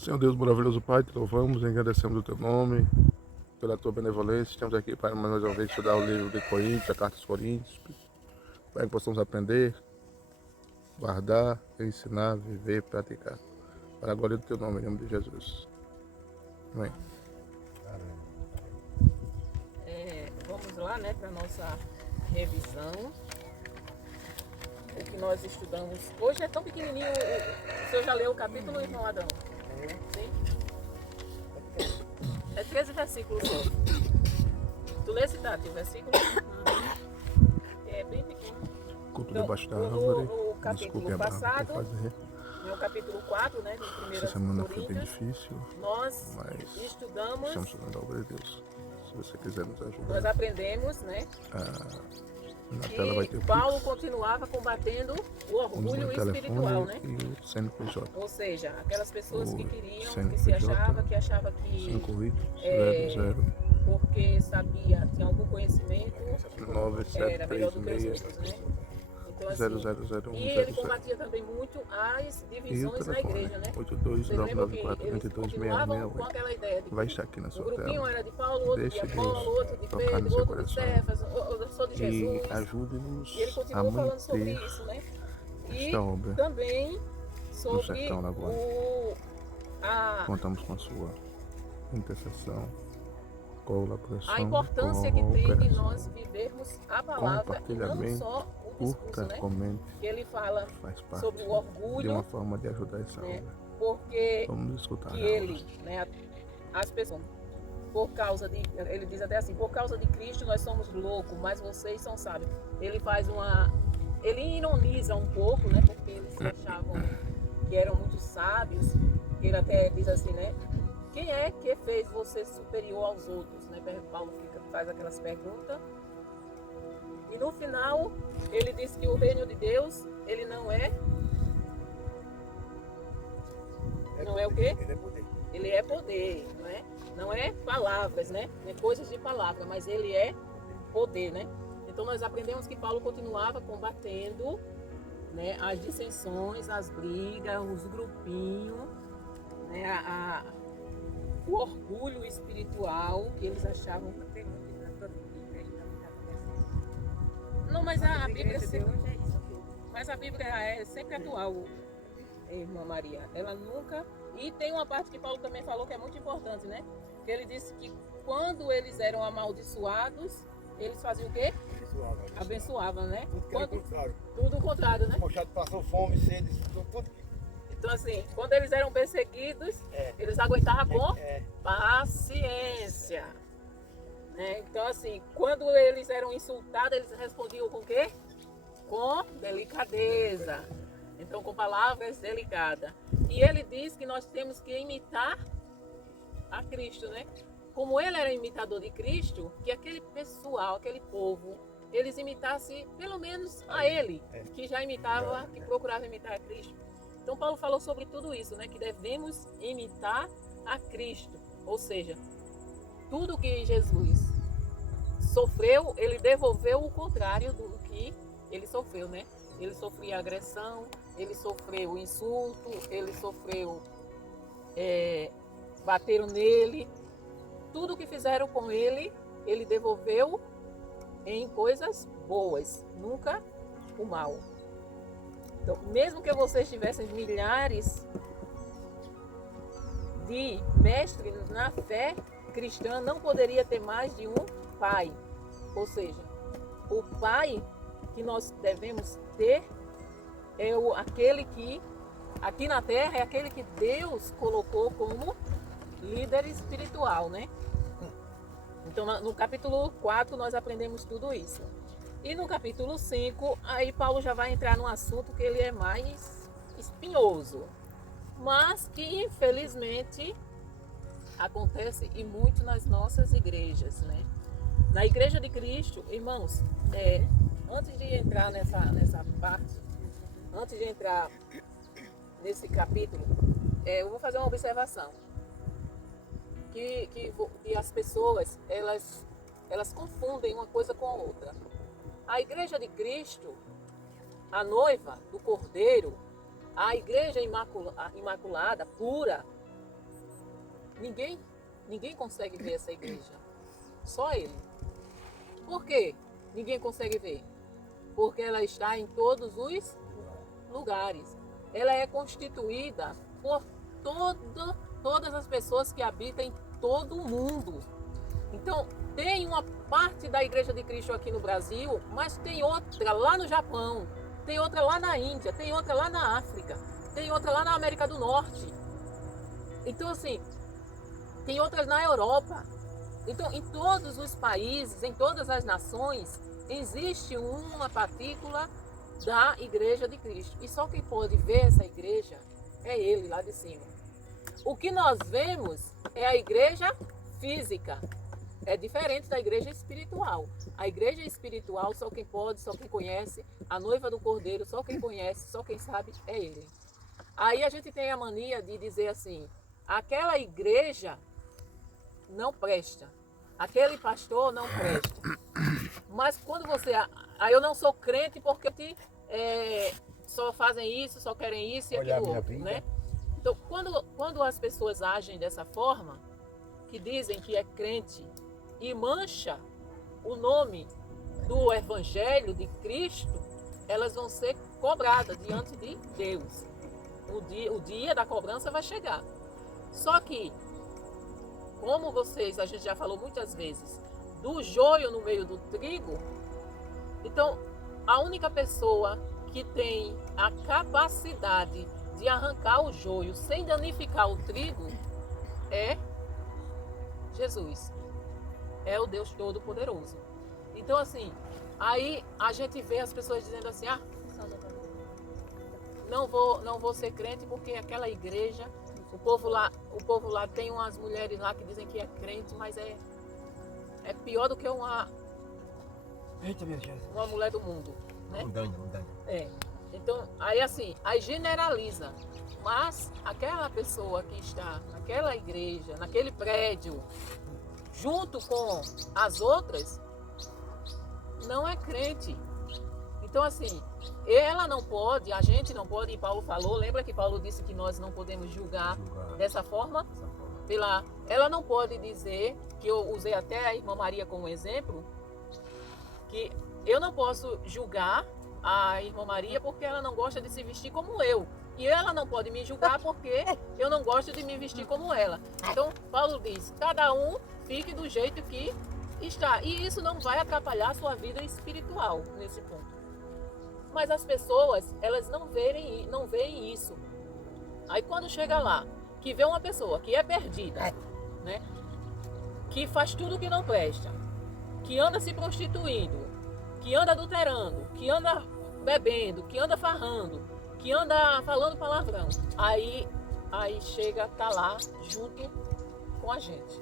Senhor Deus maravilhoso Pai, te louvamos e agradecemos o teu nome, pela tua benevolência. Estamos aqui para mais uma vez estudar o livro de Coríntios, a carta aos Coríntios, para que possamos aprender, guardar, ensinar, viver, praticar. Para a glória do teu nome, em nome de Jesus. Amém. Vamos lá, né, para a nossa revisão. O que nós estudamos hoje é tão pequenininho. O senhor já leu o capítulo, irmão Adão? Sim? É 13 versículos só. Tu lê, Tati, o versículo? É bem pequeno. Culto Então, debaixo da árvore. no capítulo passado, fazer. no capítulo 4, né, de 1 Essa semana foi bem Coríntios, difícil, nós mas estudamos, estamos estudando a obra de Deus. Se você quiser nos nós ajudar, aprendemos, né, na tela vai ter que o Paulo Pix, continuava combatendo o o orgulho número de espiritual, telefone né? e o CNPJ. Ou seja, aquelas pessoas que O queriam, CNPJ, que achava que 5800 porque sabia, tinha algum conhecimento, era melhor do que os 9736 outros, né? Então, assim, e ele combatia também muito as e o divisões na telefone igreja, né? 82 Vocês lembram que 994 eles 22 continuavam com aquela ideia de vai que estar aqui na um sua grupinho tela. era de Paulo, outro de Deixe Apolo, Deus outro de tocar no Pedro, seu outro de coração Cefas, eu sou de e Jesus. ajude-nos E ele a continua falando sobre manter isso, né? E esta obra também no sobre sertão lagoano. a Contamos com a sua intercessão, colaboração, a importância que tem de cooperação, nós vivermos a palavra e não compartilhamento, só o curta, discurso, né? comente, Que ele fala faz parte sobre o de orgulho, uma forma de ajudar essa né? obra. Porque Vamos escutar que a ele, aula. né, as pessoas, por causa de, ele diz até assim, por causa de Cristo nós somos loucos, mas vocês são sábios. Ele ironiza um pouco, né? Porque eles se achavam que eram muito sábios. Ele até diz assim, né? Quem é que fez você superior aos outros, né? Paulo faz aquelas perguntas. E no final, ele diz que o reino de Deus, ele não é o quê? Ele é poder. Ele é poder, não é? Não é palavras, né? Não é coisas de palavra, mas ele é poder, né? Então nós aprendemos que Paulo continuava combatendo, né, as dissensões, as brigas, os grupinhos, né, o orgulho espiritual que eles achavam. Não, mas a Bíblia é sempre atual, irmã Maria. Ela nunca. E tem uma parte que Paulo também falou que é muito importante, né? Que ele disse que quando eles eram amaldiçoados, eles faziam o quê? Abençoavam, né? Tudo o contrário, né? O chato passou fome, sede, tudo. Então, assim, quando eles eram perseguidos, eles aguentavam com paciência. Né? Então, assim, quando eles eram insultados, eles respondiam com o quê? Com delicadeza. Então, com palavras delicadas. E ele diz que nós temos que imitar a Cristo, né? Como ele era imitador de Cristo, que aquele pessoal, aquele povo, eles imitassem pelo menos a ele, que já imitava, que procurava imitar a Cristo. Então, Paulo falou sobre tudo isso, né? Que devemos imitar a Cristo. Ou seja, tudo que Jesus sofreu, ele devolveu o contrário do que ele sofreu, né? Ele sofreu agressão, ele sofreu insulto, ele sofreu, bateram nele. Tudo que fizeram com ele, ele devolveu em coisas boas, nunca o mal. Então, mesmo que vocês tivessem milhares de mestres na fé cristã, não poderia ter mais de um pai. Ou seja, o pai que nós devemos ter é aquele que, aqui na terra, é aquele que Deus colocou como líder espiritual, né? Então, no capítulo 4, nós aprendemos tudo isso. E no capítulo 5, aí Paulo já vai entrar num assunto que ele é mais espinhoso, mas que, infelizmente, acontece e muito nas nossas igrejas, né? Na Igreja de Cristo, irmãos, antes de entrar nessa parte, antes de entrar nesse capítulo, eu vou fazer uma observação. Que as pessoas, elas confundem uma coisa com a outra. A Igreja de Cristo, a noiva do Cordeiro, a Igreja imaculada, pura, ninguém consegue ver essa igreja. Só ele. Por quê? Ninguém consegue ver. Porque ela está em todos os lugares. Ela é constituída por todas as pessoas que habitam em todo o mundo. Então, tem uma parte da Igreja de Cristo aqui no Brasil, mas tem outra lá no Japão, tem outra lá na Índia, tem outra lá na África, tem outra lá na América do Norte. Então, assim, tem outras na Europa. Então, em todos os países, em todas as nações, existe uma partícula da Igreja de Cristo. E só quem pode ver essa igreja é ele lá de cima. O que nós vemos é a igreja física. É diferente da igreja espiritual. A igreja espiritual, só quem pode, só quem conhece, a noiva do Cordeiro, só quem conhece, só quem sabe é ele. Aí a gente tem a mania de dizer assim, aquela igreja não presta, aquele pastor não presta. Mas quando você... Aí eu não sou crente porque só fazem isso, só querem isso e Olha aquilo a minha outro, vida. né? Então, quando as pessoas agem dessa forma, que dizem que é crente e mancha o nome do Evangelho de Cristo, elas vão ser cobradas diante de Deus. O dia da cobrança vai chegar. Só que, como a gente já falou muitas vezes, do joio no meio do trigo, então a única pessoa que tem a capacidade de arrancar o joio sem danificar o trigo é Jesus. É o Deus Todo-Poderoso. Então, assim, aí a gente vê as pessoas dizendo assim, não vou ser crente porque aquela igreja, o povo lá tem umas mulheres lá que dizem que é crente, mas é pior do que Eita, meu Jesus. uma mulher do mundo, né? Um dano. Então, aí generaliza. Mas aquela pessoa que está naquela igreja, naquele prédio, junto com as outras, não é crente. Então, assim, ela não pode, a gente não pode, e Paulo falou, lembra que Paulo disse que nós não podemos julgar dessa forma? Ela não pode dizer, que eu usei até a irmã Maria como exemplo, que eu não posso julgar a irmã Maria porque ela não gosta de se vestir como eu. E ela não pode me julgar porque eu não gosto de me vestir como ela. Então, Paulo diz, cada um fique do jeito que está. E isso não vai atrapalhar a sua vida espiritual nesse ponto. Mas as pessoas, elas não veem isso. Aí quando chega lá, que vê uma pessoa que é perdida, né? Que faz tudo que não presta, que anda se prostituindo, que anda adulterando, que anda bebendo, que anda farrando, que anda falando palavrão. Aí chega, tá lá junto com a gente,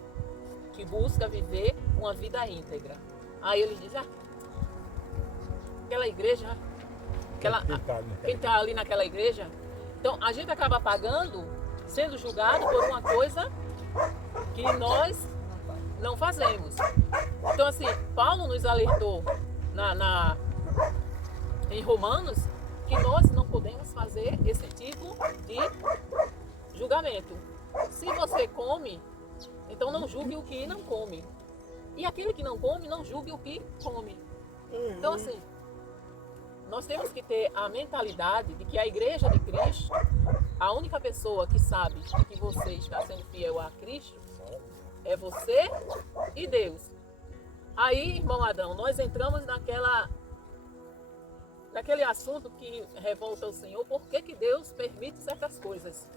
que busca viver uma vida íntegra. Aí ele diz, aquela igreja, quem tá ali naquela igreja. Então a gente acaba pagando, sendo julgado por uma coisa que nós não fazemos. Então assim, Paulo nos alertou em Romanos que nós não podemos fazer esse tipo de julgamento. Se você come, então não julgue o que não come. E aquele que não come, não julgue o que come. Então assim, nós temos que ter a mentalidade de que a igreja de Cristo, a única pessoa que sabe que você está sendo fiel a Cristo, é você e Deus. Aí, irmão Adão, nós entramos naquele assunto que revolta o Senhor. Por que Deus permite certas coisas?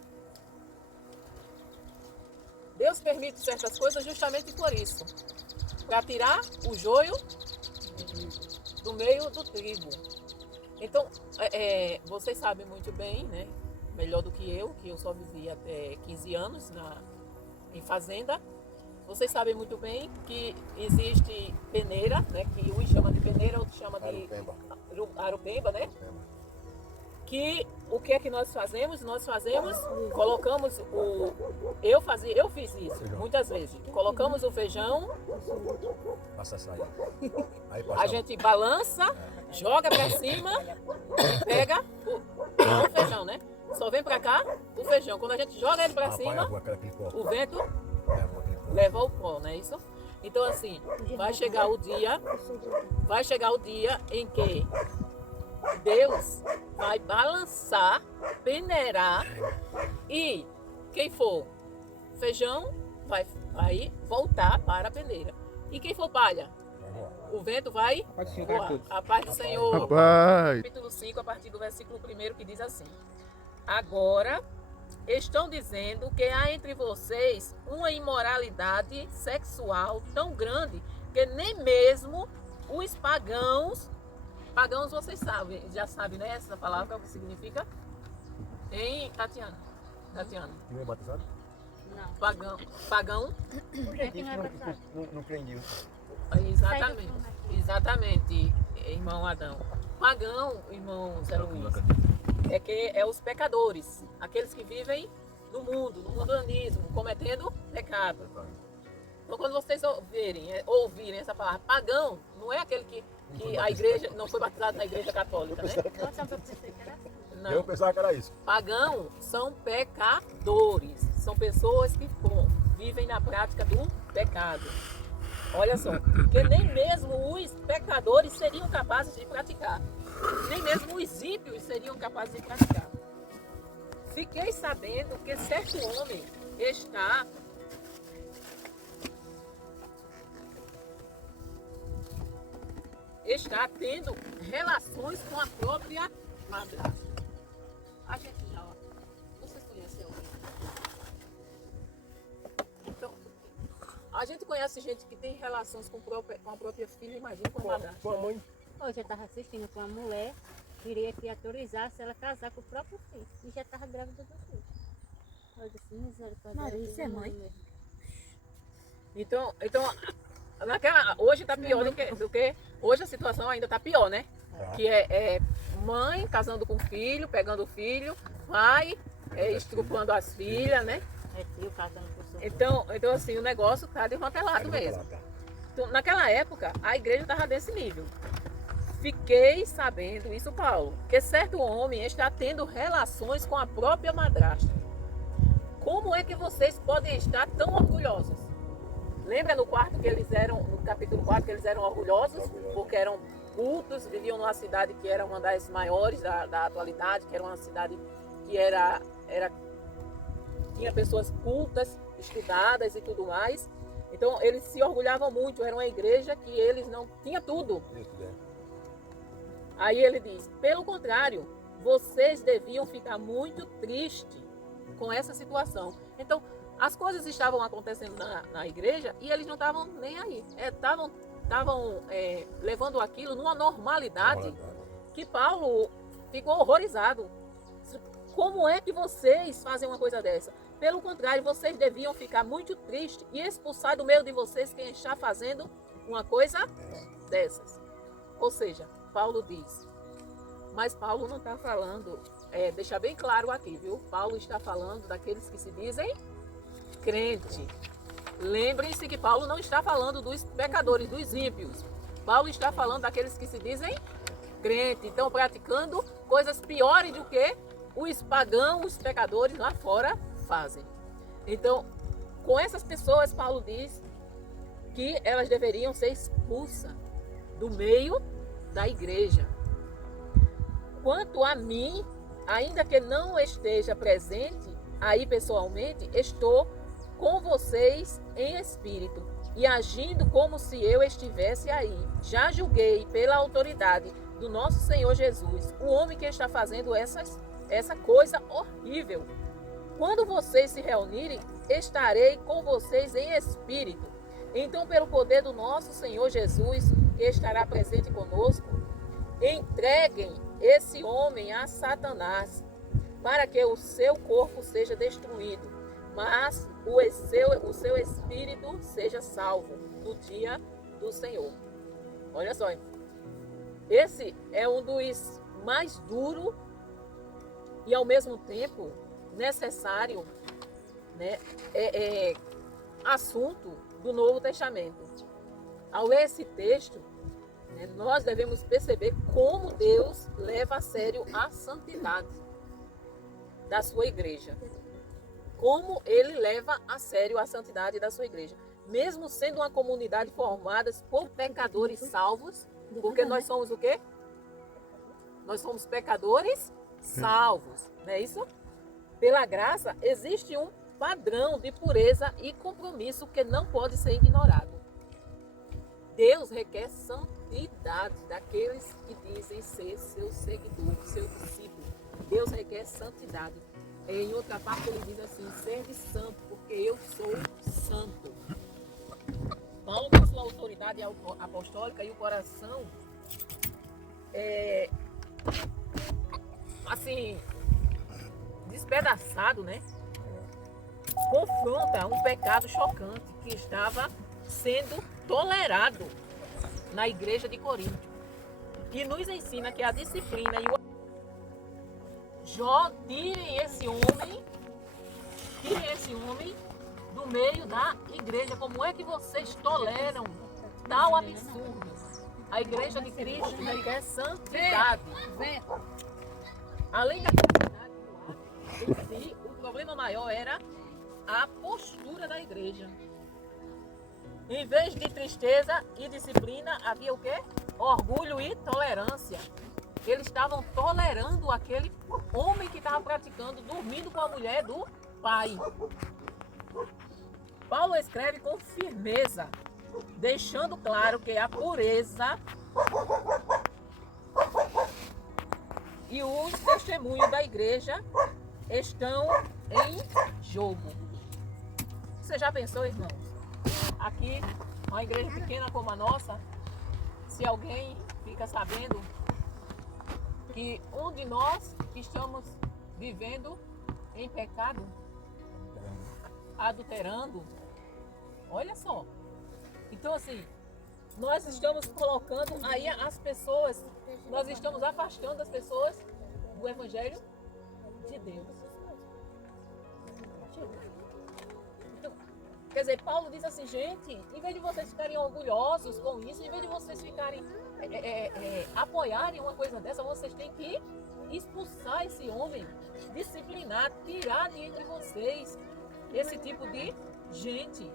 Deus permite certas coisas justamente por isso. Para tirar o joio do meio do trigo. Então, vocês sabem muito bem, né? Melhor do que eu só vivi até 15 anos em fazenda. Vocês sabem muito bem que existe peneira, né? Que uns chamam de peneira, outros chamam de arupemba, né? Que o que é que nós fazemos? Nós colocamos eu fiz isso feijão. muitas vezes. Colocamos o feijão, Passa a sair. a gente balança, joga pra cima e pega o feijão, né? Só vem pra cá o feijão. Quando a gente joga ele pra cima, o vento leva o pó, não é isso? Então assim, vai chegar o dia em que Deus vai balançar, peneirar e quem for feijão vai voltar para a peneira. E quem for palha, o vento vai voar. A paz do Senhor. Rapaz, Capítulo 5, a partir do versículo 1 que diz assim: Agora estão dizendo que há entre vocês uma imoralidade sexual tão grande que nem mesmo os pagãos vocês sabem, já sabem, né? Essa palavra o que significa? Em Tatiana. Não é batizado? Não. Pagão. Não crê em Deus. Exatamente, irmão Adão. Pagão, irmão Zé Luiz, é os pecadores, aqueles que vivem no mundanismo, cometendo pecado. Então, quando vocês ouvirem essa palavra pagão, não é aquele que a igreja não foi batizado na igreja católica, né? Não. Eu pensava que era isso. Pagão são pecadores, são pessoas que vivem na prática do pecado. Olha só, que nem mesmo os pecadores seriam capazes de praticar, nem mesmo os ímpios seriam capazes de praticar. Fiquei sabendo que certo homem está tendo relações com a própria madrasta. A gente já, vocês conhecem alguém? Então, a gente conhece gente que tem relações com a própria filha, imagina com a madrasta. Com a mãe. Hoje eu estava assistindo com uma mulher, queria que autorizasse ela casar com o próprio filho. E já estava grávida do filho. Eu disse, misericórdia. Maria, isso é mãe? Então hoje está pior do que. Hoje a situação ainda está pior, né? Que é mãe casando com filho, pegando o filho, pai estrupando as filhas, né? É tio casando com o seu Então assim, o negócio está desmantelado mesmo. Então, naquela época, a igreja estava desse nível. Fiquei sabendo, isso Paulo, que certo homem está tendo relações com a própria madrasta. Como é que vocês podem estar tão orgulhosos? Lembra no capítulo 4, que eles eram orgulhosos, porque eram cultos, viviam numa cidade que era uma das maiores da atualidade, que era uma cidade que tinha pessoas cultas, estudadas e tudo mais. Então eles se orgulhavam muito, era uma igreja que eles não tinha tudo. Aí ele diz, pelo contrário, vocês deviam ficar muito tristes com essa situação. Então, as coisas estavam acontecendo na igreja e eles não estavam nem aí. Estavam levando aquilo numa normalidade que Paulo ficou horrorizado. Como é que vocês fazem uma coisa dessa? Pelo contrário, vocês deviam ficar muito tristes e expulsar do meio de vocês quem está fazendo uma coisa dessas. Ou seja, Paulo diz, mas Paulo não está falando, deixa bem claro aqui, viu? Paulo está falando daqueles que se dizem crente. Lembrem-se que Paulo não está falando dos pecadores, dos ímpios. Paulo está falando daqueles que se dizem crente, estão praticando coisas piores do que os pagãos, os pecadores lá fora fazem. Então, com essas pessoas, Paulo diz que elas deveriam ser expulsas do meio da igreja. Quanto a mim, ainda que não esteja presente aí pessoalmente, estou com vocês em espírito e agindo como se eu estivesse aí. Já julguei pela autoridade do nosso Senhor Jesus o homem que está fazendo essa coisa horrível. Quando vocês se reunirem, estarei com vocês em espírito. Então, pelo poder do nosso Senhor Jesus, que estará presente conosco, entreguem esse homem a Satanás, para que o seu corpo seja destruído, mas o seu espírito seja salvo no dia do Senhor. Olha só, esse é um dos mais duros e ao mesmo tempo necessário, né, assunto do Novo Testamento. Ao ler esse texto, né, nós devemos perceber como Deus leva a sério a santidade da sua igreja. como ele leva a sério a santidade da sua igreja. Mesmo sendo uma comunidade formada por pecadores salvos, porque nós somos o quê? Nós somos pecadores salvos, não é isso? Pela graça, existe um padrão de pureza e compromisso que não pode ser ignorado. Deus requer santidade daqueles que dizem ser seu seguidor, seu discípulo. Deus requer santidade. Em outra parte ele diz assim, sede santo, porque eu sou santo. Paulo, com sua autoridade apostólica e o coração assim, despedaçado, né? Confronta um pecado chocante que estava sendo tolerado na igreja de Corinto. E nos ensina que a disciplina e o tirem esse homem do meio da igreja. Como é que vocês toleram tal absurdo? A igreja de Cristo requer santidade. Além da santidade do ato em si, o problema maior era a postura da igreja. Em vez de tristeza e disciplina, havia o quê? Orgulho e tolerância. Eles estavam tolerando aquele homem que estava praticando, dormindo com a mulher do pai. Paulo escreve com firmeza, deixando claro que a pureza e os testemunhos da igreja estão em jogo. Você já pensou, irmãos? Aqui, uma igreja pequena como a nossa, se alguém fica sabendo que um de nós estamos vivendo em pecado, adulterando, olha só. Então assim, nós estamos colocando aí as pessoas, nós estamos afastando as pessoas do Evangelho de Deus. Então, quer dizer, Paulo diz assim, gente, em vez de vocês ficarem orgulhosos com isso, em vez de vocês ficarem apoiarem uma coisa dessa, vocês têm que expulsar esse homem, disciplinar, tirar de entre vocês esse tipo de gente.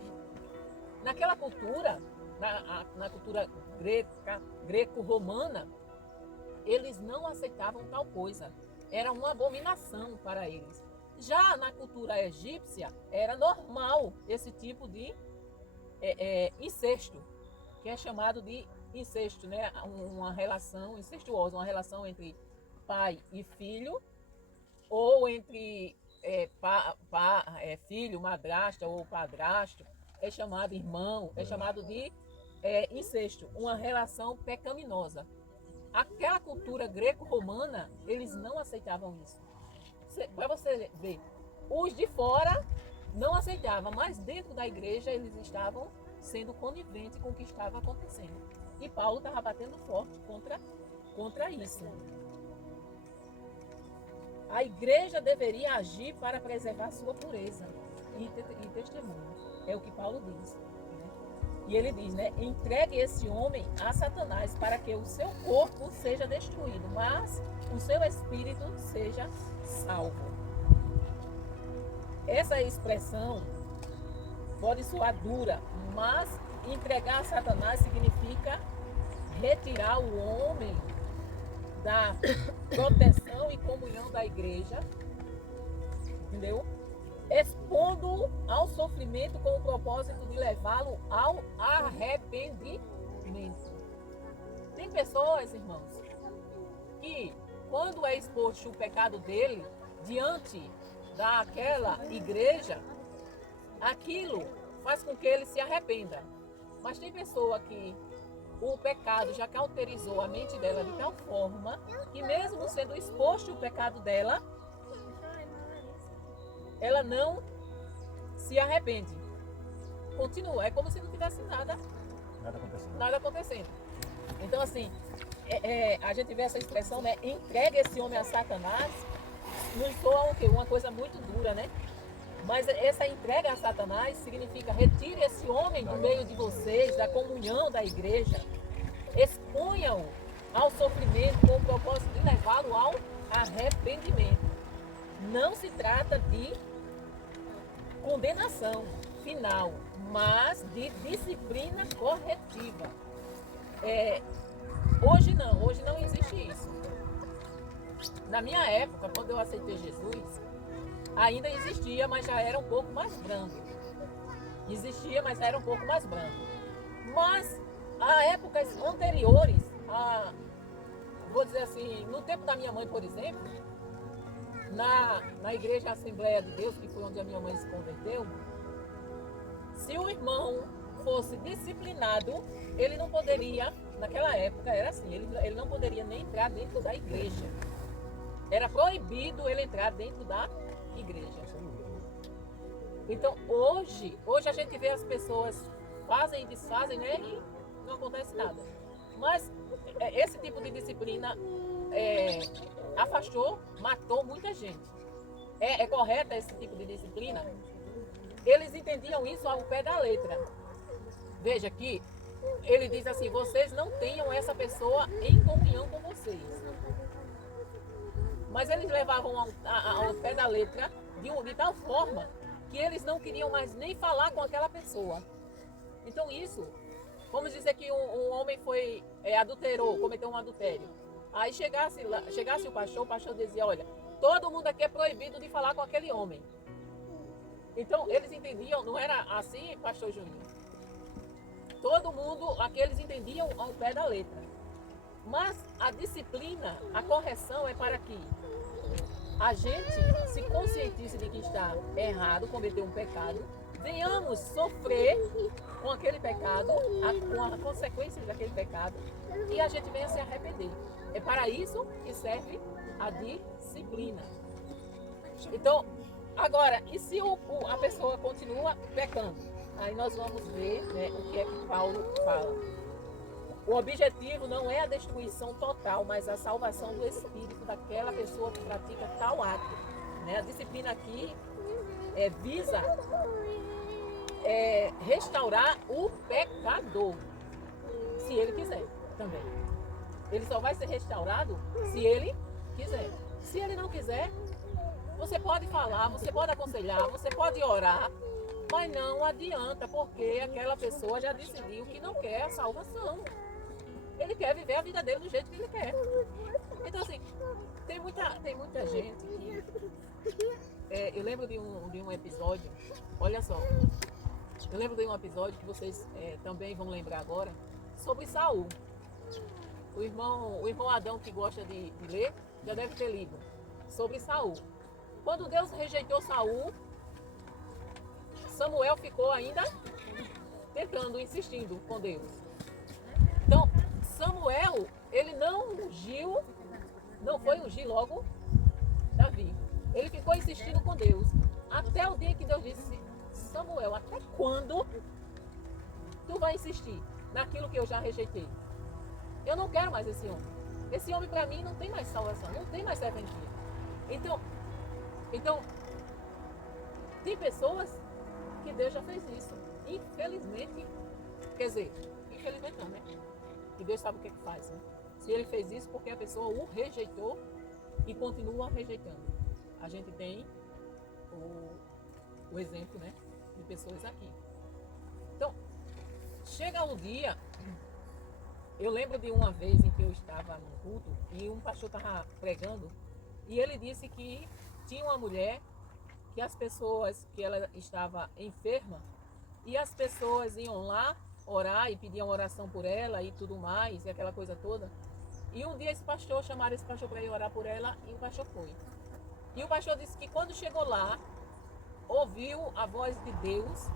Naquela cultura, na cultura greco-romana, eles não aceitavam tal coisa. Era uma abominação para eles. Já na cultura egípcia, era normal esse tipo de incesto, que é chamado de incesto, né? Uma relação incestuosa, uma relação entre pai e filho, ou entre filho, madrasta ou padrasto, é chamado irmão, é chamado de incesto, uma relação pecaminosa. Aquela cultura greco-romana, eles não aceitavam isso. Para você ver, os de fora não aceitavam, mas dentro da igreja eles estavam sendo coniventes com o que estava acontecendo. E Paulo estava batendo forte contra isso. A igreja deveria agir para preservar sua pureza e testemunho. É o que Paulo diz. Né? E ele diz, né? Entregue esse homem a Satanás para que o seu corpo seja destruído, mas o seu espírito seja salvo. Essa expressão pode soar dura, mas entregar a Satanás significa retirar o homem da proteção e comunhão da igreja, entendeu? Expondo-o ao sofrimento com o propósito de levá-lo ao arrependimento. Tem pessoas, irmãos, que quando é exposto o pecado dele diante daquela igreja, aquilo faz com que ele se arrependa. Mas tem pessoa que o pecado já cauterizou a mente dela de tal forma que mesmo sendo exposto o pecado dela, ela não se arrepende. Continua, é como se não tivesse nada acontecendo. Então assim, a gente vê essa expressão, né? Entregue esse homem a Satanás, nos soa o quê? Uma coisa muito dura, né? Mas essa entrega a Satanás significa retire esse homem do meio de vocês, da comunhão da igreja, exponham-o ao sofrimento com o propósito de levá-lo ao arrependimento. Não se trata de condenação final, mas de disciplina corretiva. Hoje não existe isso. Na minha época, quando eu aceitei Jesus, ainda existia, mas já era um pouco mais brando. Existia, mas era um pouco mais brando. Mas, a épocas anteriores, vou dizer assim, no tempo da minha mãe, por exemplo, na Igreja Assembleia de Deus, que foi onde a minha mãe se converteu, se o irmão fosse disciplinado, ele não poderia, naquela época era assim, ele não poderia nem entrar dentro da igreja. Era proibido ele entrar dentro da igreja. Então, hoje a gente vê as pessoas fazem e desfazem, né? E não acontece nada. Mas esse tipo de disciplina afastou, matou muita gente. É correta esse tipo de disciplina? Eles entendiam isso ao pé da letra. Veja que ele diz assim, vocês não tenham essa pessoa em comunhão com vocês. Mas eles levavam ao pé da letra de tal forma que eles não queriam mais nem falar com aquela pessoa. Então isso, vamos dizer que um homem adulterou, cometeu um adultério. Aí chegasse o pastor dizia, olha, todo mundo aqui é proibido de falar com aquele homem. Então eles entendiam, não era assim, pastor Juninho? Todo mundo, aqui eles entendiam ao pé da letra. Mas a disciplina, a correção é para que a gente se conscientize de que está errado, cometeu um pecado, venhamos sofrer com aquele pecado, com a consequência daquele pecado, e a gente venha se arrepender. É para isso que serve a disciplina. Então, agora, e se a pessoa continua pecando? Aí nós vamos ver, né, o que é que Paulo fala. O objetivo não é a destruição total, mas a salvação do espírito daquela pessoa que pratica tal ato. Né? A disciplina aqui visa restaurar o pecador, se ele quiser também. Ele só vai ser restaurado se ele quiser. Se ele não quiser, você pode falar, você pode aconselhar, você pode orar, mas não adianta, porque aquela pessoa já decidiu que não quer a salvação. Ele quer viver a vida dele do jeito que ele quer. Então, assim, tem muita gente que... eu lembro de um episódio, olha só. Eu lembro de um episódio que vocês também vão lembrar agora, sobre Saul. O irmão Adão, que gosta de ler, já deve ter lido, sobre Saul. Quando Deus rejeitou Saul, Samuel ficou ainda tentando, insistindo com Deus. Então, Samuel, ele não ungiu, não foi ungir logo Davi. Ele ficou insistindo com Deus. Até o dia que Deus disse, Samuel, até quando tu vai insistir naquilo que eu já rejeitei? Eu não quero mais esse homem. Esse homem para mim não tem mais salvação, não tem mais serventia. Então, tem pessoas que Deus já fez isso. Infelizmente, quer dizer, infelizmente não, né? Que Deus sabe o que é que faz, né? Se ele fez isso porque a pessoa o rejeitou e continua rejeitando. A gente tem o exemplo, né, de pessoas aqui. Então, chega um dia, eu lembro de uma vez em que eu estava no culto e um pastor estava pregando e ele disse que tinha uma mulher que que ela estava enferma e as pessoas iam lá orar e pediam oração por ela e tudo mais, e aquela coisa toda. E um dia chamaram esse pastor para ir orar por ela e o pastor foi. E o pastor disse que quando chegou lá, ouviu a voz de Deus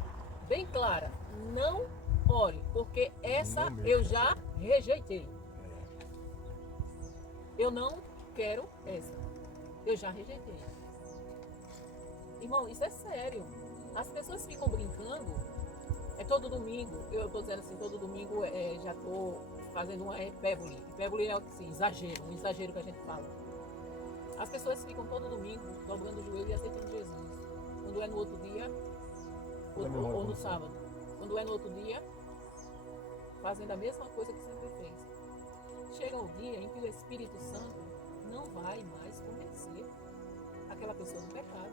bem clara, não ore, porque essa eu já rejeitei. Eu não quero essa, eu já rejeitei. Irmão, isso é sério. As pessoas ficam brincando. Todo domingo, eu estou dizendo assim, todo domingo já estou fazendo uma hipérbole. Hipérbole é assim, um exagero que a gente fala. As pessoas ficam todo domingo dobrando o joelho e aceitando Jesus. Quando é no outro dia, ou no sábado. Quando é no outro dia, fazendo a mesma coisa que sempre fez. Chega um dia em que o Espírito Santo não vai mais convencer aquela pessoa do pecado.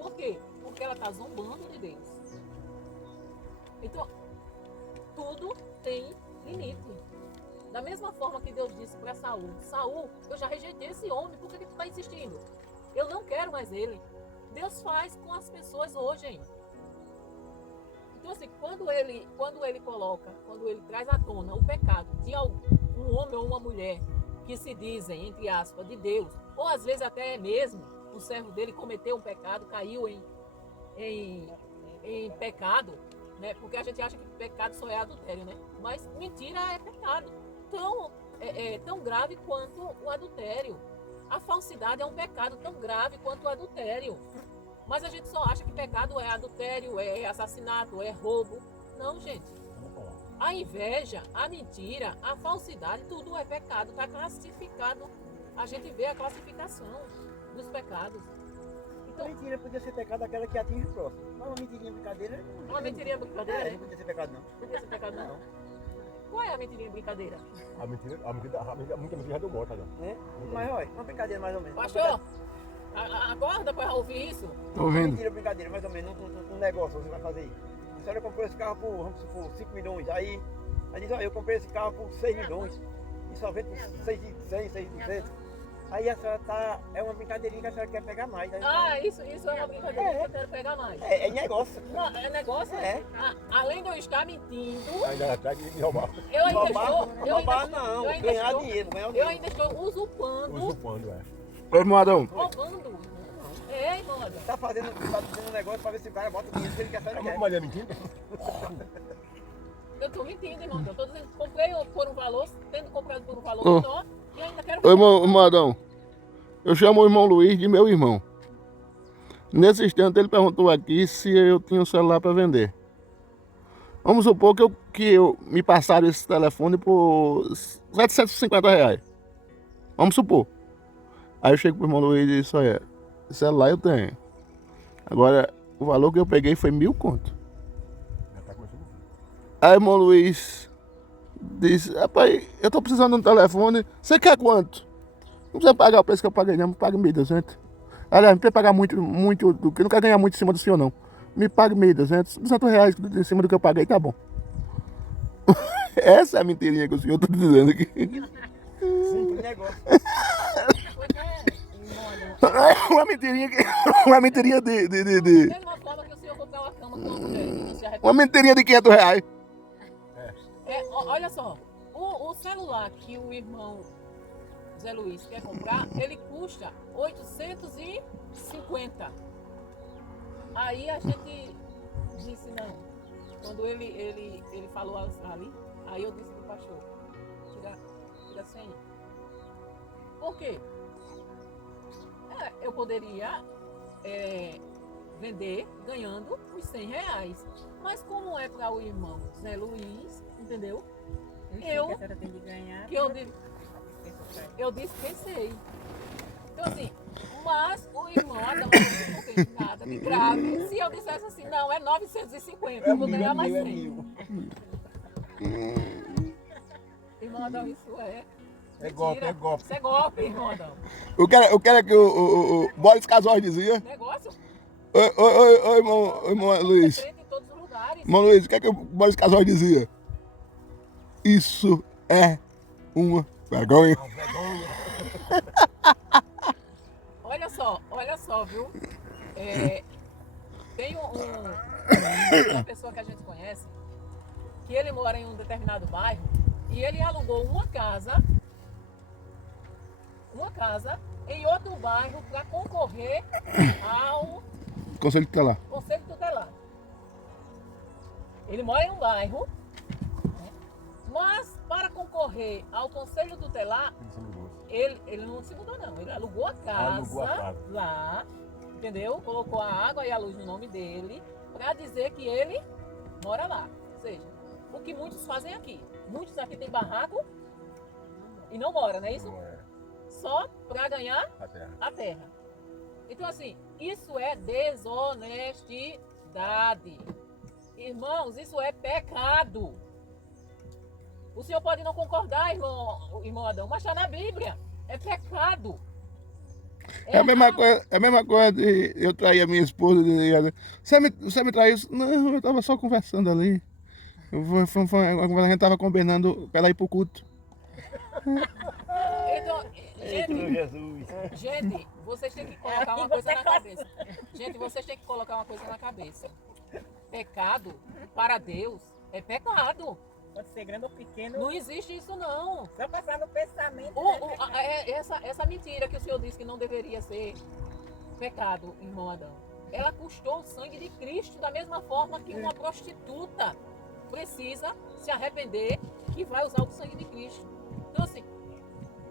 Por quê? Porque ela está zombando de Deus. Então, tudo tem limite. Da mesma forma que Deus disse para Saul, Saul, eu já rejeitei esse homem, por que tu está insistindo? Eu não quero mais ele. Deus faz com as pessoas hoje, hein? Então, assim, quando ele traz à tona o pecado de um homem ou uma mulher que se dizem, entre aspas, de Deus, ou às vezes até mesmo o servo dele cometeu um pecado, caiu em pecado, né? Porque a gente acha que pecado só é adultério, né? Mas mentira é pecado. Tão grave quanto o adultério. A falsidade é um pecado tão grave quanto o adultério. Mas a gente só acha que pecado é adultério, é assassinato, é roubo. Não, gente. A inveja, a mentira, a falsidade, tudo é pecado. Está classificado. A gente vê a classificação dos pecados. Então, Mentira podia ser pecado aquela que atinge o próximo. Mas uma mentirinha brincadeira. uma mentirinha brincadeira? Não podia ser pecado, não. Não podia ser pecado, não? Qual é a mentirinha brincadeira? Muita mentira já deu morta, já. É? Mas olha, uma brincadeira mais ou menos. Pastor, acorda para ouvir isso. Tô ouvindo. Mentira, brincadeira, mais ou menos. Um negócio você vai fazer aí. A senhora comprou esse carro por, vamos supor, 5 milhões. Aí diz, olha, eu comprei esse carro por 6 milhões. E só vende por 6,100, 6,200. Aí a senhora tá. É uma brincadeirinha que a senhora quer pegar mais. Aí, Isso é uma brincadeira que eu quero pegar mais. é negócio. Não, é negócio. É. Além de eu estar mentindo, Ainda pega e roubar. eu ainda Roubar estou. não, eu ainda ganhar estou- dinheiro, ganhar Eu dinheiro. ainda estou usurpando, Usurpando, é. Ô, irmão Adão. roubando. É, irmão. Adão. Tá fazendo um negócio pra ver se o cara bota o dinheiro que ele quer, sabe? Mas é mentira? Eu estou mentindo, irmão. Eu estou dizendo que comprei por um valor, tendo comprado por um valor Ô. menor, e ainda quero. Ô, irmão Adão. Eu chamo o irmão Luiz de meu irmão. Nesse instante ele perguntou aqui se eu tinha um celular para vender. Vamos supor que me passaram esse telefone por R$750. Vamos supor. Aí eu chego pro irmão Luiz e disse, olha, celular eu tenho. Agora, o valor que eu peguei foi 1.000 conto. Já tá começando. Aí o irmão Luiz disse, rapaz, eu tô precisando de um telefone, você quer quanto? Não precisa pagar o preço que eu paguei, não, me paga 1.200. Aliás, não precisa pagar muito, do que não quer ganhar muito em cima do senhor, não. Me pague 1.200, R$200 em cima do que eu paguei, tá bom. Essa é a mentirinha que o senhor tá dizendo aqui. Sim, negócio. Pois é, irmão Adão. Uma mentirinha de... Da mesma forma que o senhor comprou uma cama com uma mulher, que não se arrepende. Uma mentirinha de R$500. Olha só, o celular que o irmão Zé Luiz quer comprar, ele custa 850. Aí a gente disse não. Quando ele falou ali, aí eu disse pro pastor, tira 100. Por quê? Eu poderia vender ganhando os R$100. Mas como é para o irmão Zé Luiz, entendeu? Eu dispensei. Então assim, mas o irmão Adão não tem nada de grave. Se eu dissesse assim, não, é 950, eu vou ganhar mais 100. Irmão Adão, isso é. É golpe, mentira. é golpe. Isso é golpe, irmão Adão. O que era que o Boris Casói dizia? Negócio Ô, irmão Luiz. é crente em todos os lugares. Irmão Luiz, o que é que o Boris Casói dizia? Isso é uma vergonha. Olha só, viu? Tem uma pessoa que a gente conhece, que ele mora em um determinado bairro, e ele alugou uma casa em outro bairro para concorrer ao Conselho tutelar. Conselho Tutelar. Ele mora em um bairro, né? Mas para concorrer ao Conselho Tutelar, ele não se mudou não, ele alugou a casa lá, entendeu? Colocou a água e a luz no nome dele, para dizer que ele mora lá. Ou seja, o que muitos fazem aqui. Muitos aqui têm barraco e não moram, não é isso? Só para ganhar a terra. Então assim, isso é desonestidade. Irmãos, isso é pecado. O senhor pode não concordar, irmão Adão, mas está na Bíblia. É pecado. É a mesma coisa de eu trair a minha esposa e dizer, você me traiu? Não, eu tava só conversando ali. A gente tava combinando pra ela ir pro culto. Então, Eita, meu gente, Jesus. gente, vocês têm que colocar Aqui uma coisa você na cabeça. Gente, vocês têm que colocar uma coisa na cabeça. Pecado, para Deus, é pecado. Pode ser grande ou pequeno, Não existe isso, não. só passar no pensamento. Essa mentira que o Senhor disse que não deveria ser pecado, irmão Adão, ela custou o sangue de Cristo da mesma forma que uma prostituta precisa se arrepender e vai usar o sangue de Cristo. Então, assim,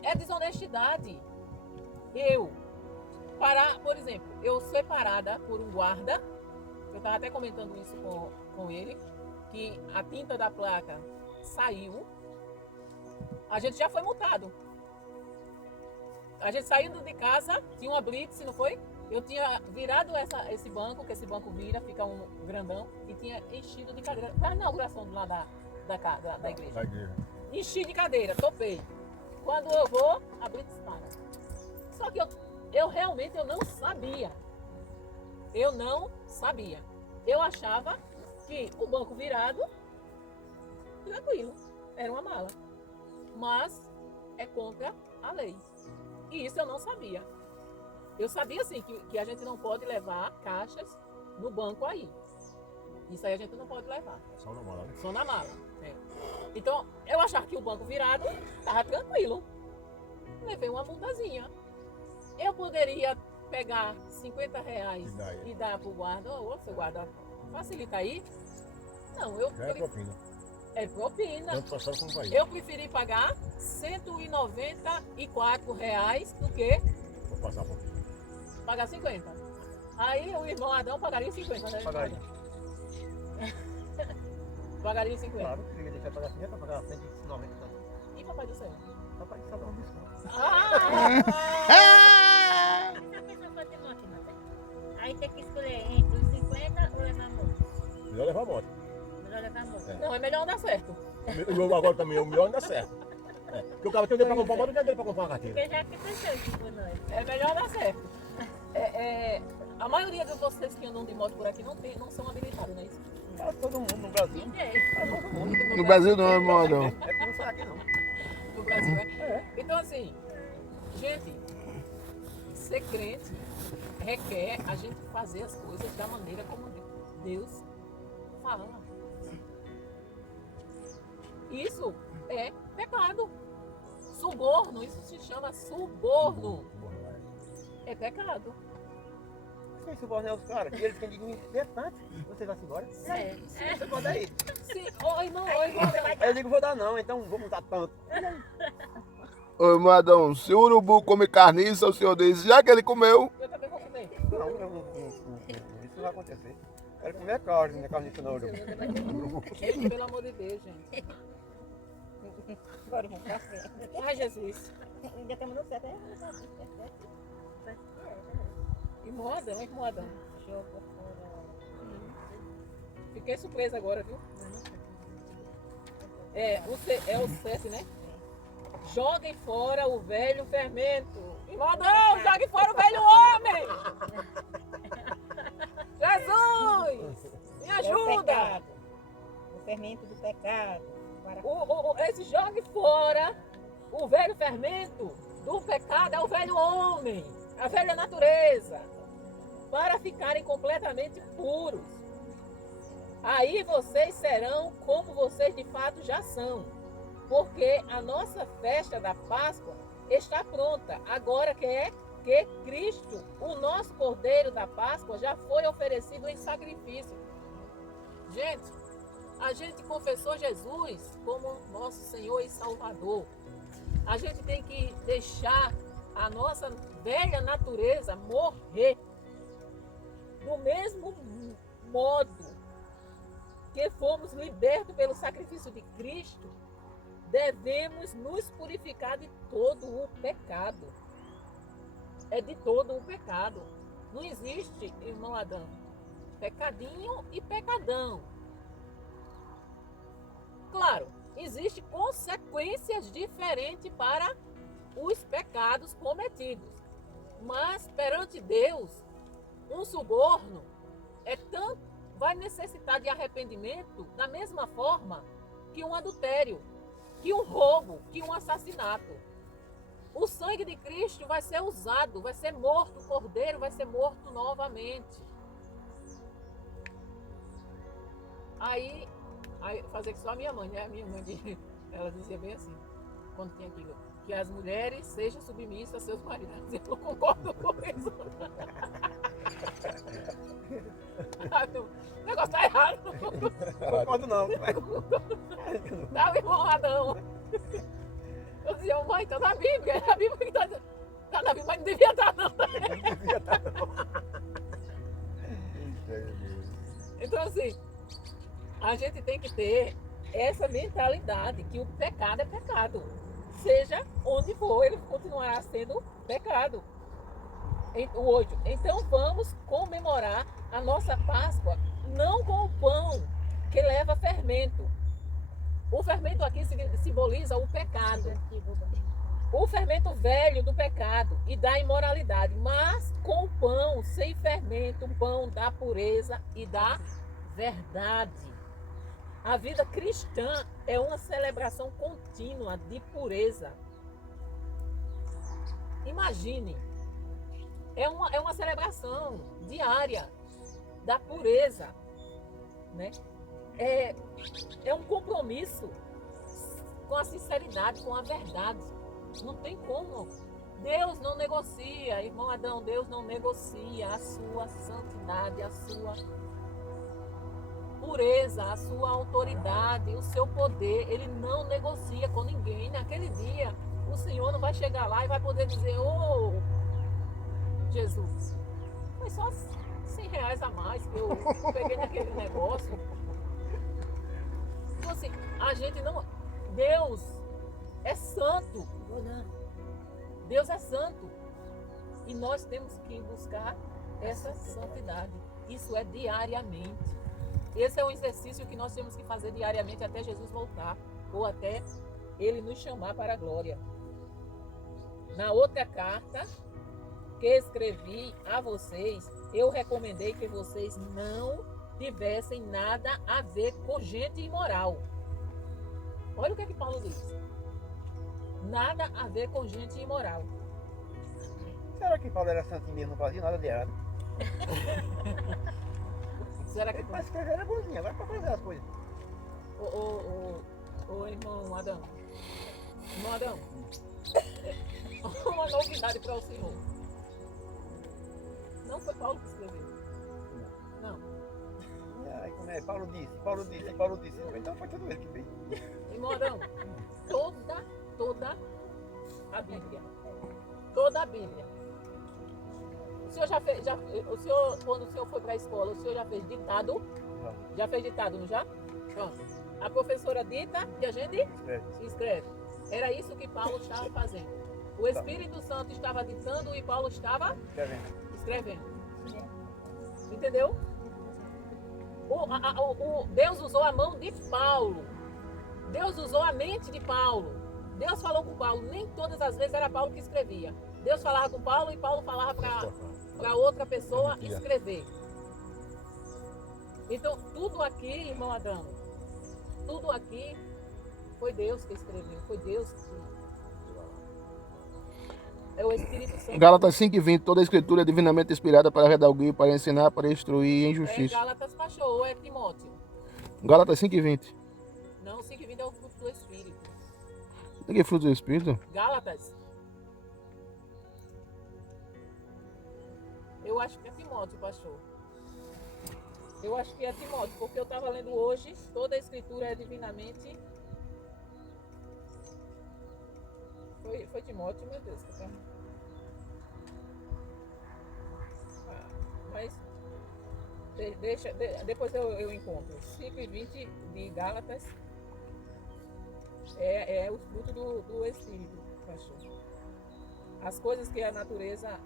é desonestidade. Por exemplo, eu sou parada por um guarda, eu estava até comentando isso com ele, que a tinta da placa saiu, a gente já foi multado. A gente saindo de casa, tinha uma blitz, não foi? Eu tinha virado esse banco, que esse banco vira, fica um grandão, e tinha enchido de cadeira. Foi a inauguração lá da igreja. Da igreja. Enchi de cadeira, topei. Quando eu vou, a blitz para. Só que eu realmente não sabia. Eu não sabia. Eu achava que o banco virado, tranquilo, era uma mala. Mas é contra a lei. E isso eu não sabia. Eu sabia sim que a gente não pode levar caixas no banco aí. Isso aí a gente não pode levar. Só na mala, né? Só na mala. É. Então, eu achava que o banco virado estava tranquilo. Levei uma multazinha. Eu poderia pegar R$50 e dar pro guarda. Ô, seu guarda, facilita aí. Não, Já é propina. é propina. Tanto passar como vai. Eu preferi pagar R$194 do que Vou passar por aqui. pagar 50. Aí o irmão Adão pagaria 50, né? Pagaria. Pagaria 50. Claro, que ele deixar pagar 50, pagar 190. E papai do céu? Papai só dá um desconto. Ah! Essa pessoa pode ter moto, não tem? Aí tem que escolher entre os 50 ou levar a moto. Melhor levar a moto. Melhor levar a moto. Não, é melhor dar certo. O meu agora também, o melhor não dá certo. É. Porque o cara tem dinheiro pra comprar uma moto, não tem dinheiro pra comprar uma carteira. Porque já que pensou isso por nós. É melhor dar certo. A maioria de vocês que andam de moto por aqui não são habilitados, não é isso? Quase todo mundo no Brasil. Todo mundo. No Brasil não, irmão Adão. É que não sai aqui não. No Brasil, né? Então, assim, gente, ser crente requer a gente fazer as coisas da maneira como Deus fala. Isso é pecado. Suborno, isso se chama suborno. É pecado. Quem suborna é os caras? E eles querem dizer tanto. Você vai-se embora? Sério. Você pode aí. Sim, ô irmão, Aí eu digo, vou dar não, então vou mudar tanto. Ô, irmão Adão, se o urubu come carniça, o senhor diz, já que ele comeu, eu também vou comer. Não, isso não vai acontecer. Quero comer carne, não é carne de cenoura. Gente, pelo amor de Deus, gente. Agora vamos pra frente. Ai, Jesus. Ainda estamos no certo, Irmão Adão, irmão Adão. Jogou fora. Fiquei surpresa agora, viu? É o certo, né? Joguem fora o velho fermento. Irmão Adão, jogue fora o velho homem! Jesus! Me É o ajuda! pecado. O fermento do pecado. Para Esse jogue fora o velho fermento do pecado é o velho homem, a velha natureza, para ficarem completamente puros. Aí vocês serão como vocês de fato já são, porque a nossa festa da Páscoa está pronta. Agora que Cristo, o nosso Cordeiro da Páscoa, já foi oferecido em sacrifício. Gente, a gente confessou Jesus como nosso Senhor e Salvador. A gente tem que deixar a nossa velha natureza morrer. Do mesmo modo que fomos libertos pelo sacrifício de Cristo, devemos nos purificar de todo o pecado. É de todo o pecado. Não existe, irmão Adão, pecadinho e pecadão. Claro, existem consequências diferentes para os pecados cometidos. Mas perante Deus, um suborno vai necessitar de arrependimento da mesma forma que um adultério, que um roubo, que um assassinato. O sangue de Cristo vai ser usado, vai ser morto, o cordeiro vai ser morto novamente. Aí fazer que só a minha mãe, né? A minha mãe, ela dizia bem assim, quando tinha aquilo, que as mulheres sejam submissas a seus maridos. Eu não concordo com isso. O negócio tá errado. Não concordo não. Tá, irmão Adão. Eu dizia, mãe, tá na Bíblia. É a Bíblia que tá na Bíblia, mas não devia estar, não. Então, assim, a gente tem que ter essa mentalidade que o pecado é pecado. Seja onde for, ele continuará sendo pecado. O 8. Então vamos comemorar a nossa Páscoa não com o pão que leva fermento. O fermento aqui simboliza o pecado. O fermento velho do pecado e da imoralidade, mas com o pão sem fermento, o pão da pureza e da verdade. A vida cristã é uma celebração contínua de pureza. Imagine, é uma celebração diária da pureza, né? É um compromisso com a sinceridade, com a verdade. Não tem como. Deus não negocia, irmão Adão, Deus não negocia a sua santidade, a sua pureza, a sua autoridade, o seu poder. Ele não negocia com ninguém. Naquele dia, o Senhor não vai chegar lá e vai poder dizer, ô Jesus, foi só R$100 a mais que eu peguei naquele negócio. Então assim, a gente não... Deus é santo. Deus é santo. E nós temos que buscar essa santidade. Isso é diariamente. Esse é um exercício que nós temos que fazer diariamente até Jesus voltar. Ou até Ele nos chamar para a glória. Na outra carta que escrevi a vocês, eu recomendei que vocês não tivessem nada a ver com gente imoral. Olha o que Paulo diz. Nada a ver com gente imoral. Será que Paulo era santo mesmo, não fazia nada de errado? Será que... Ele para escrever era bonzinho, agora para fazer as coisas. Ô irmão Adão. Irmão Adão. Uma novidade para o senhor. Não foi Paulo que escreveu. Não. E aí, como é? Paulo disse. Então foi tudo ele que fez. Irmão Adão, toda a Bíblia. Toda a Bíblia. O senhor já fez, quando o senhor foi para a escola, o senhor já fez ditado? Já fez ditado, não já? Pronto. A professora dita e a gente escreve. Era isso que Paulo estava fazendo. O Espírito Santo estava ditando e Paulo estava escrevendo. Entendeu? Deus usou a mão de Paulo. Deus usou a mente de Paulo. Deus falou com Paulo. Nem todas as vezes era Paulo que escrevia. Deus falava com Paulo e Paulo falava para outra pessoa escrever. Então, tudo aqui, irmão Adão, tudo aqui foi Deus que escreveu. Foi Deus que... É o Espírito Santo. Gálatas 5:20, toda a escritura é divinamente inspirada para redarguir, para ensinar, para instruir em justiça. É Gálatas, pastor, ou é Timóteo? Gálatas 5:20. Não, 5:20 é o fruto do Espírito. O que é fruto do Espírito? Gálatas. Eu acho que é Timóteo, pastor. Eu acho que é Timóteo, porque eu estava lendo hoje, toda a escritura é divinamente... Foi Timóteo, meu Deus. Mas depois eu encontro. 5:20 de Gálatas é o fruto do Espírito, pastor. As coisas que a natureza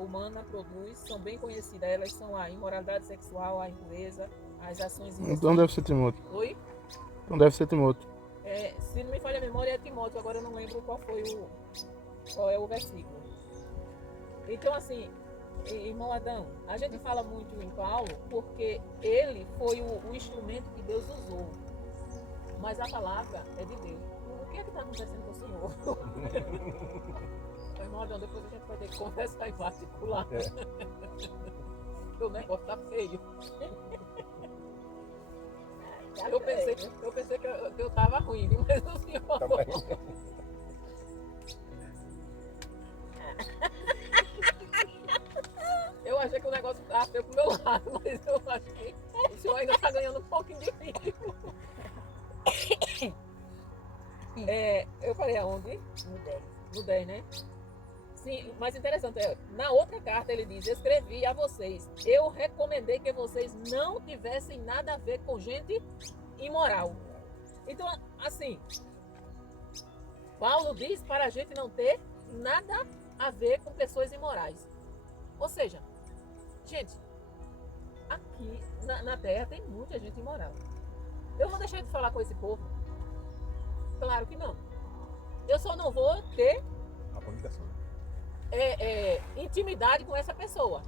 humana produz são bem conhecidas. Elas são a imoralidade sexual, a impureza, as ações... Então deve ser Timóteo. Oi? Então deve ser Timóteo. Se não me falha a memória, é Timóteo. Agora eu não lembro qual é o versículo. Então, assim, irmão Adão, a gente fala muito em Paulo porque ele foi o instrumento que Deus usou. Mas a palavra é de Deus. O que é que está acontecendo com o senhor? Irmão Adão, depois a gente vai ter que conversar em particular. Porque o negócio tá feio. Eu pensei que eu tava ruim, viu? Mas o senhor. Eu achei que o negócio tava feio pro meu lado, mas eu acho que o senhor ainda tá ganhando um pouquinho de ritmo. Eu falei aonde? No 10. No 10, né? Sim, mas interessante, na outra carta ele diz, escrevi a vocês, eu recomendei que vocês não tivessem nada a ver com gente imoral. Então, assim, Paulo diz para a gente não ter nada a ver com pessoas imorais. Ou seja, gente, aqui na Terra tem muita gente imoral. Eu vou deixar de falar com esse povo? Claro que não. Eu só não vou ter A comunicação. intimidade com essa pessoa.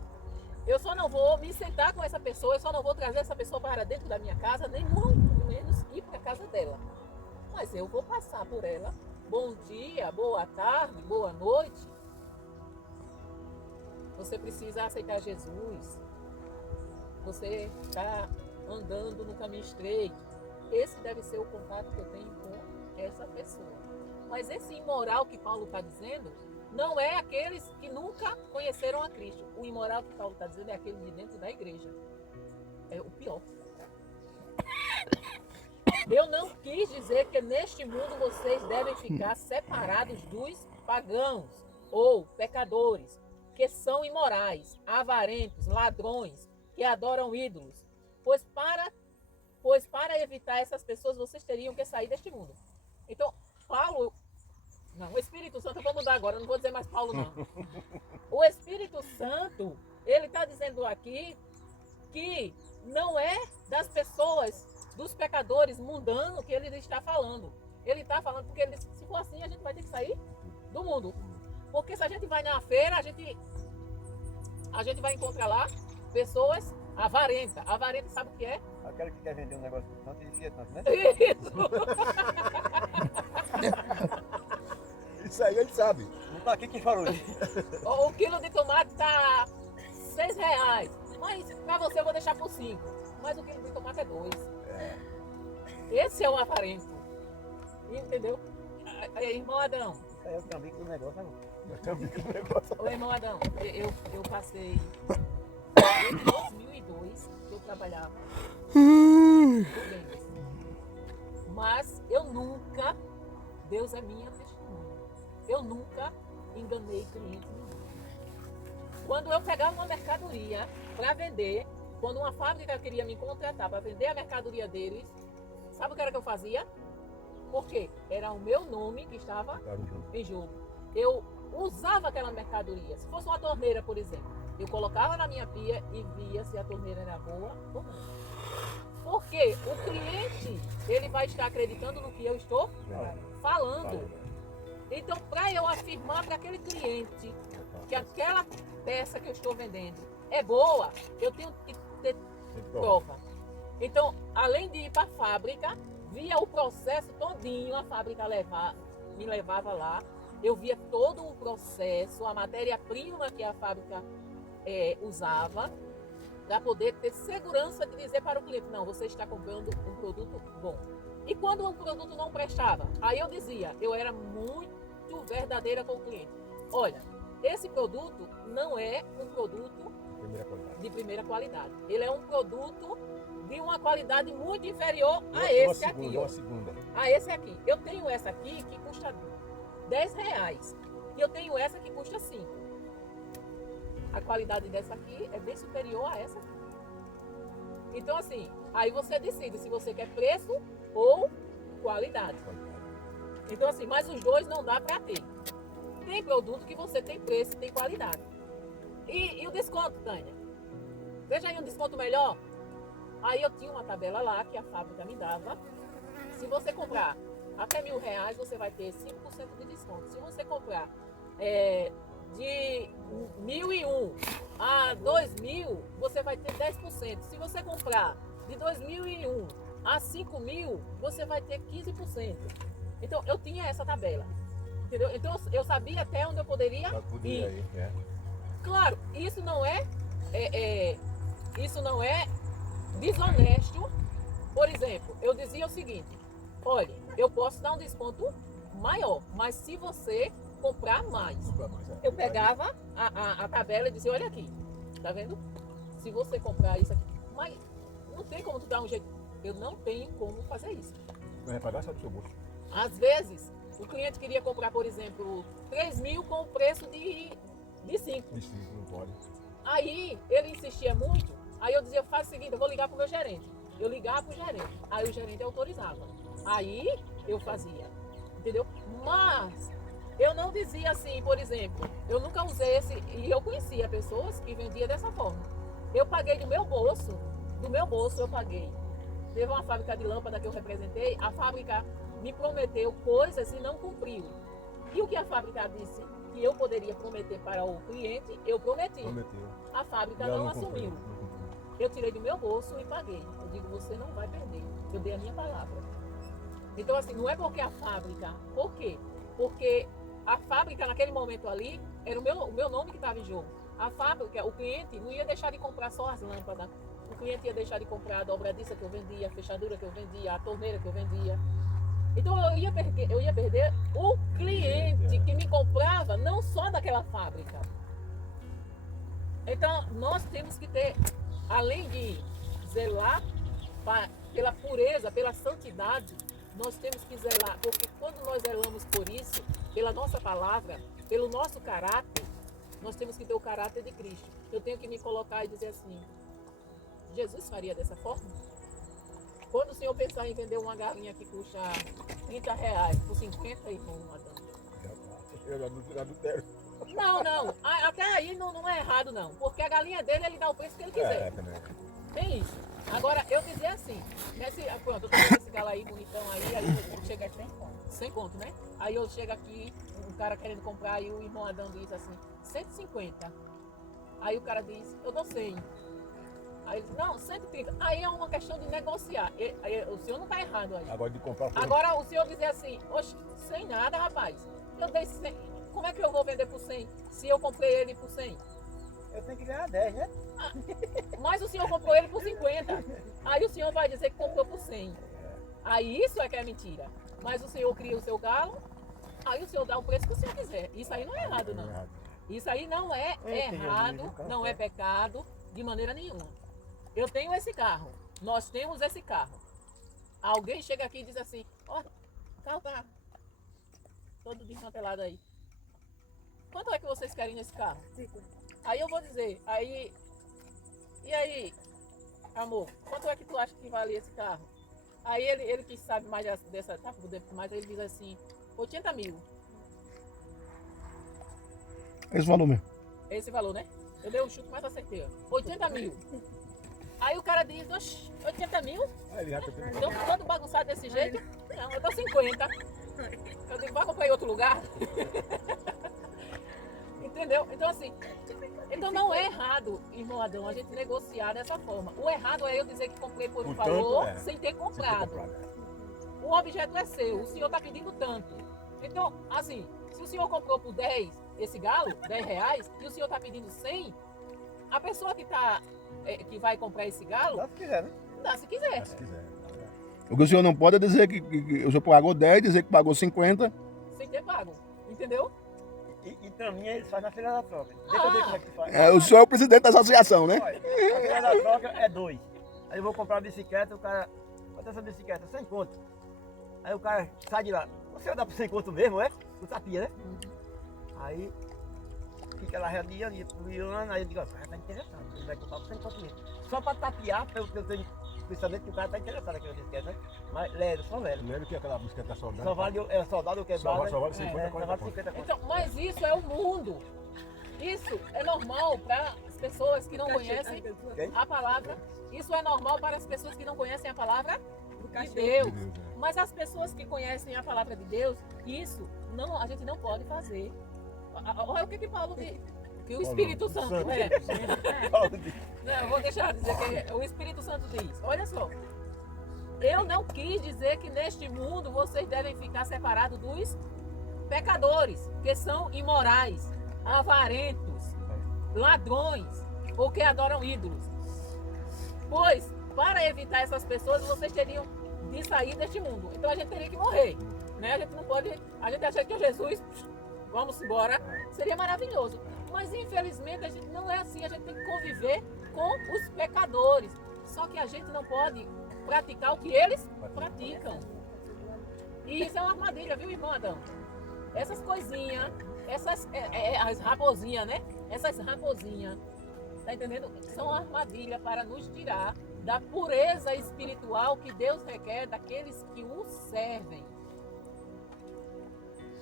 Eu só não vou me sentar com essa pessoa, eu só não vou trazer essa pessoa para dentro da minha casa, nem muito menos ir para a casa dela. Mas eu vou passar por ela. Bom dia, boa tarde, boa noite. Você precisa aceitar Jesus. Você está andando no caminho estreito. Esse deve ser o contato que eu tenho com essa pessoa. Mas esse imoral que Paulo está dizendo não é aqueles que nunca conheceram a Cristo. O imoral que Paulo está dizendo é aquele de dentro da igreja. É o pior. Eu não quis dizer que neste mundo vocês devem ficar separados dos pagãos ou pecadores, que são imorais, avarentos, ladrões, que adoram ídolos. Pois para evitar essas pessoas, vocês teriam que sair deste mundo. Então, Paulo... Não, o Espírito Santo, eu vou mudar agora, eu não vou dizer mais Paulo, não. O Espírito Santo, ele está dizendo aqui que não é das pessoas, dos pecadores mundanos que ele está falando. Ele está falando porque ele disse que se for assim, a gente vai ter que sair do mundo. Porque se a gente vai na feira, a gente vai encontrar lá pessoas avarentas. Avarenta sabe o que é? Aquela que quer vender um negócio por tanto e enfia tanto, né? Isso! Isso aí ele sabe. Não tá aqui quem falou isso. O quilo de tomate tá R$6. Mas pra você eu vou deixar por 5. Mas o quilo de tomate é 2. Esse é o avarento. Entendeu? Irmão Adão. Isso aí é o trambique do negócio, né? Nós estamos com o negócio. Ô irmão Adão, eu passei desde 2002 que eu trabalhava com vendas. Mas eu nunca, Deus é minha testemunha, eu nunca enganei cliente nenhum. Quando eu pegava uma mercadoria para vender, quando uma fábrica queria me contratar para vender a mercadoria deles, sabe o que era que eu fazia? Porque era o meu nome que estava em jogo. Eu usava aquela mercadoria. Se fosse uma torneira, por exemplo, eu colocava na minha pia e via se a torneira era boa ou não. Porque o cliente, ele vai estar acreditando no que eu estou falando. Então, para eu afirmar para aquele cliente que aquela peça que eu estou vendendo é boa, eu tenho que ter prova. Então, além de ir para a fábrica, via o processo todinho, a fábrica me levava lá, eu via todo o processo, a matéria-prima que a fábrica usava, para poder ter segurança de dizer para o cliente, não, você está comprando um produto bom. E quando o produto não prestava, aí eu dizia, eu era muito verdadeira com o cliente. Olha, esse produto não é um produto de primeira qualidade. Ele é um produto de uma qualidade muito inferior a esse aqui. Ó. A esse aqui. Eu tenho essa aqui que custa R$10. E eu tenho essa que custa 5. A qualidade dessa aqui é bem superior a essa aqui. Então, assim, aí você decide se você quer preço ou qualidade. Então, assim, mas os dois não dá para ter. Tem produto que você tem preço e tem qualidade. E o desconto, Tânia? Veja aí um desconto melhor. Aí eu tinha uma tabela lá que a fábrica me dava. Se você comprar até R$1.000, você vai ter 5% de desconto. Se você comprar de 1.001 a 2.000, você vai ter 10%. Se você comprar de 2.001 a 5.000, você vai ter 15%. Então, eu tinha essa tabela. Entendeu? Então, eu sabia até onde eu poderia ir. Claro, isso não é desonesto. Por exemplo, eu dizia o seguinte: olha, eu posso dar um desconto maior, mas se você comprar mais, eu pegava a tabela e dizia: olha aqui, tá vendo? Se você comprar isso aqui, mas não tem como tu dar um jeito. Eu não tenho como fazer isso. Vai pagar só do seu bolso. Às vezes, o cliente queria comprar, por exemplo, 3.000 com o preço de 5. De 5, não pode. Aí ele insistia muito, aí eu dizia: faz o seguinte, eu vou ligar pro meu gerente. Eu ligava pro gerente, aí o gerente autorizava. Aí eu fazia, entendeu? Mas eu não dizia assim, por exemplo, eu nunca usei esse, e eu conhecia pessoas que vendiam dessa forma. Eu paguei do meu bolso eu paguei. Teve uma fábrica de lâmpada que eu representei, a fábrica me prometeu coisas e não cumpriu. E o que a fábrica disse que eu poderia prometer para o cliente, eu prometi. Prometeu. A fábrica E ela não cumpriu, assumiu. não cumpriu. Eu tirei do meu bolso e paguei. Eu digo: você não vai perder. Eu dei a minha palavra. Então, assim, não é porque a fábrica... Por quê? Porque a fábrica, naquele momento ali, era o meu nome que estava em jogo. A fábrica, o cliente não ia deixar de comprar só as lâmpadas. O cliente ia deixar de comprar a dobradiça que eu vendia, a fechadura que eu vendia, a torneira que eu vendia. Então, eu ia perder o cliente que me comprava, não só daquela fábrica. Então, nós temos que ter, além de zelar pela pureza, pela santidade, nós temos que zelar, porque quando nós zelamos por isso, pela nossa palavra, pelo nosso caráter, nós temos que ter o caráter de Cristo. Eu tenho que me colocar e dizer assim: Jesus faria dessa forma? Quando o senhor pensar em vender uma galinha que custa R$30 por 50, irmão, Eu adultero. não. Até aí não é errado, não. Porque a galinha dele, ele dá o preço que ele quiser. Também. Tem isso. Agora, eu dizer assim, pronto, eu tô vendo esse galo aí, bonitão aí eu chego aqui, sem conto, né? Aí eu chego aqui, um cara querendo comprar, e o irmão Adão diz assim, 150. Aí o cara diz: eu dou 100. Aí ele diz: não, 130. Aí é uma questão de negociar. O senhor não tá errado aí. Agora de comprar... Agora o senhor dizer assim: oxe, sem nada, rapaz. Eu dei 100. Como é que eu vou vender por 100 se eu comprei ele por 100? Eu tenho que ganhar 10, né? Mas o senhor comprou ele por 50. Aí o senhor vai dizer que comprou por 100. Aí isso é que é mentira. Mas o senhor cria o seu galo, aí o senhor dá o preço que o senhor quiser. Isso aí não é errado, não. Isso aí não é errado, não é pecado de maneira nenhuma. Eu tenho esse carro, nós temos esse carro. Alguém chega aqui e diz assim: ó, o carro tá todo desmantelado aí. Quanto é que vocês querem nesse carro? Aí eu vou dizer: e aí, amor, quanto é que tu acha que vale esse carro? Aí ele que sabe mais dessa etapa, mas ele diz assim: 80 mil. Esse valor mesmo. Esse valor, né? Eu dei um chute, mas acertei. 80 mil. Aí o cara diz: oxe, 80 mil? Então, todo bagunçado desse jeito? Não, eu dou 50. Eu digo: vai comprar em outro lugar? Entendeu? Então, assim, então não é errado, irmão Adão, a gente negociar dessa forma. O errado é eu dizer que comprei por um valor sem ter comprado. O objeto é seu, o senhor está pedindo tanto. Então, assim, se o senhor comprou por 10 esse galo, R$10, e o senhor está pedindo 100, a pessoa que vai comprar esse galo, Dá se quiser, né? dá se quiser. Se quiser. O que o senhor não pode é dizer que o senhor pagou 10, dizer que pagou 50. Sem ter pago, entendeu? E pra mim eles fazem na feira da troca. Deixa eu ver como é que faz. O senhor é o presidente da associação, né? Olha, a feira da troca é 2. Aí eu vou comprar uma bicicleta, o cara... Quanto é essa bicicleta? 100 conto. Aí o cara sai de lá: o senhor dá por 100 conto mesmo, é? O tapia, né? Aí fica lá reunindo, aí eu digo: ó, o cara tá interessado, ele vai comprar por 100 conto mesmo. Só pra tapear, porque eu tenho pensamento que o cara tá interessado naquela bicicleta, né? Mas leve, só leve. Primeiro que aquela bicicleta soldada. Só vale, soldado que é Só bala. vale 50 Só vale 50 conto. Então, mas isso é o mundo. Isso é normal para as pessoas que não conhecem a palavra. Isso é normal para as pessoas que não conhecem a palavra de Deus. Mas as pessoas que conhecem a palavra de Deus, isso não, a gente não pode fazer. Olha o que Paulo diz. Que o Espírito Santo é. Não, eu vou deixar dizer que o Espírito Santo diz. Olha só. Eu não quis dizer que neste mundo vocês devem ficar separados dos pecadores, que são imorais, avarentos, ladrões, ou que adoram ídolos. Pois, para evitar essas pessoas, vocês teriam de sair deste mundo. Então a gente teria que morrer. Né? A gente não pode. A gente acha que Jesus, vamos embora, seria maravilhoso. Mas infelizmente a gente não é assim. A gente tem que conviver com os pecadores. Só que a gente não pode praticar o que eles praticam. E isso é uma armadilha, viu, irmão Adão? Essas coisinhas, as raposinhas, né? Essas raposinhas, tá entendendo? São armadilha para nos tirar da pureza espiritual que Deus requer daqueles que o servem.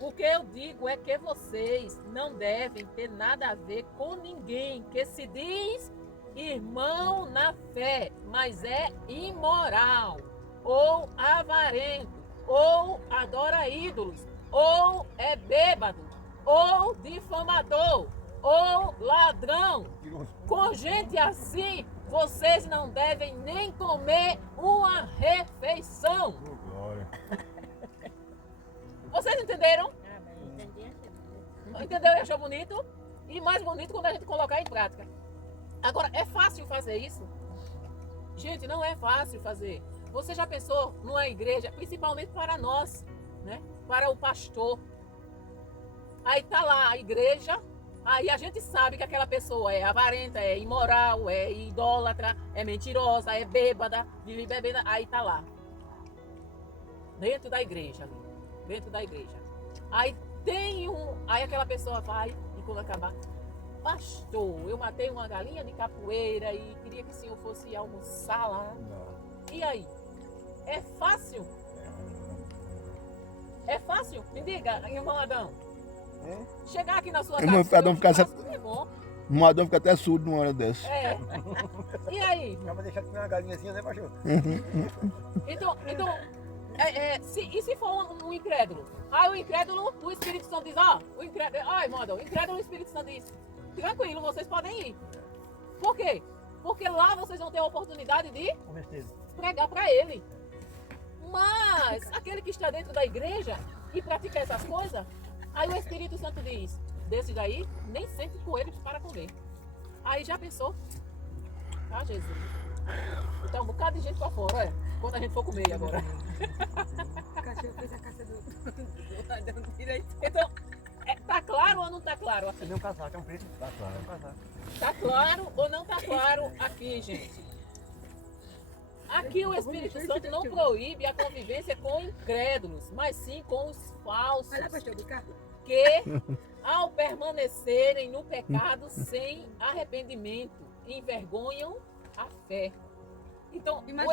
O que eu digo é que vocês não devem ter nada a ver com ninguém que se diz irmão na fé, mas é imoral, ou avarento, ou adora ídolos, ou é bêbado, ou difamador, ou ladrão. Com gente assim, vocês não devem nem comer uma refeição. Vocês entenderam? Entendeu e achou bonito? E mais bonito quando a gente colocar em prática. Agora, é fácil fazer isso? Gente, não é fácil fazer. Você já pensou numa igreja, principalmente para nós, né? Para o pastor. Aí tá lá a igreja, aí a gente sabe que aquela pessoa é avarenta, é imoral, é idólatra, é mentirosa, é bêbada, vive bebendo, aí tá lá. Dentro da igreja ali. Dentro da igreja. Aí aí aquela pessoa vai e quando acabar, pastor, eu matei uma galinha de capoeira e queria que o senhor fosse almoçar lá. E aí? É fácil? É fácil? Me diga, irmão Adão. Chegar aqui na sua casa. Irmão Adão fica é bom. O Adão fica até surdo numa hora dessa. É. E aí? Não vai deixar de comer uma galinhazinha, né, pastor? Então e se for um incrédulo? Aí o incrédulo, o Espírito Santo diz, o incrédulo, o Espírito Santo diz, tranquilo, vocês podem ir. Por quê? Porque lá vocês vão ter a oportunidade de pregar para ele. Mas aquele que está dentro da igreja e pratica essas coisas, aí o Espírito Santo diz, desse daí, nem sente com eles para comer. Aí já pensou? Ah, Jesus. Então um bocado de gente para fora, olha. Quando a gente for comer agora. O cachorro fez a caça do Adão direito. Então, tá claro ou não tá claro aqui? Cadê um casaco? É um preço? Tá claro. É um casaco. Tá claro ou não tá claro aqui, gente? Aqui o Espírito Santo não proíbe a convivência com incrédulos, mas sim com os falsos. Vai lá, pastor, do carro. Que, ao permanecerem no pecado sem arrependimento, envergonham a fé. Então, o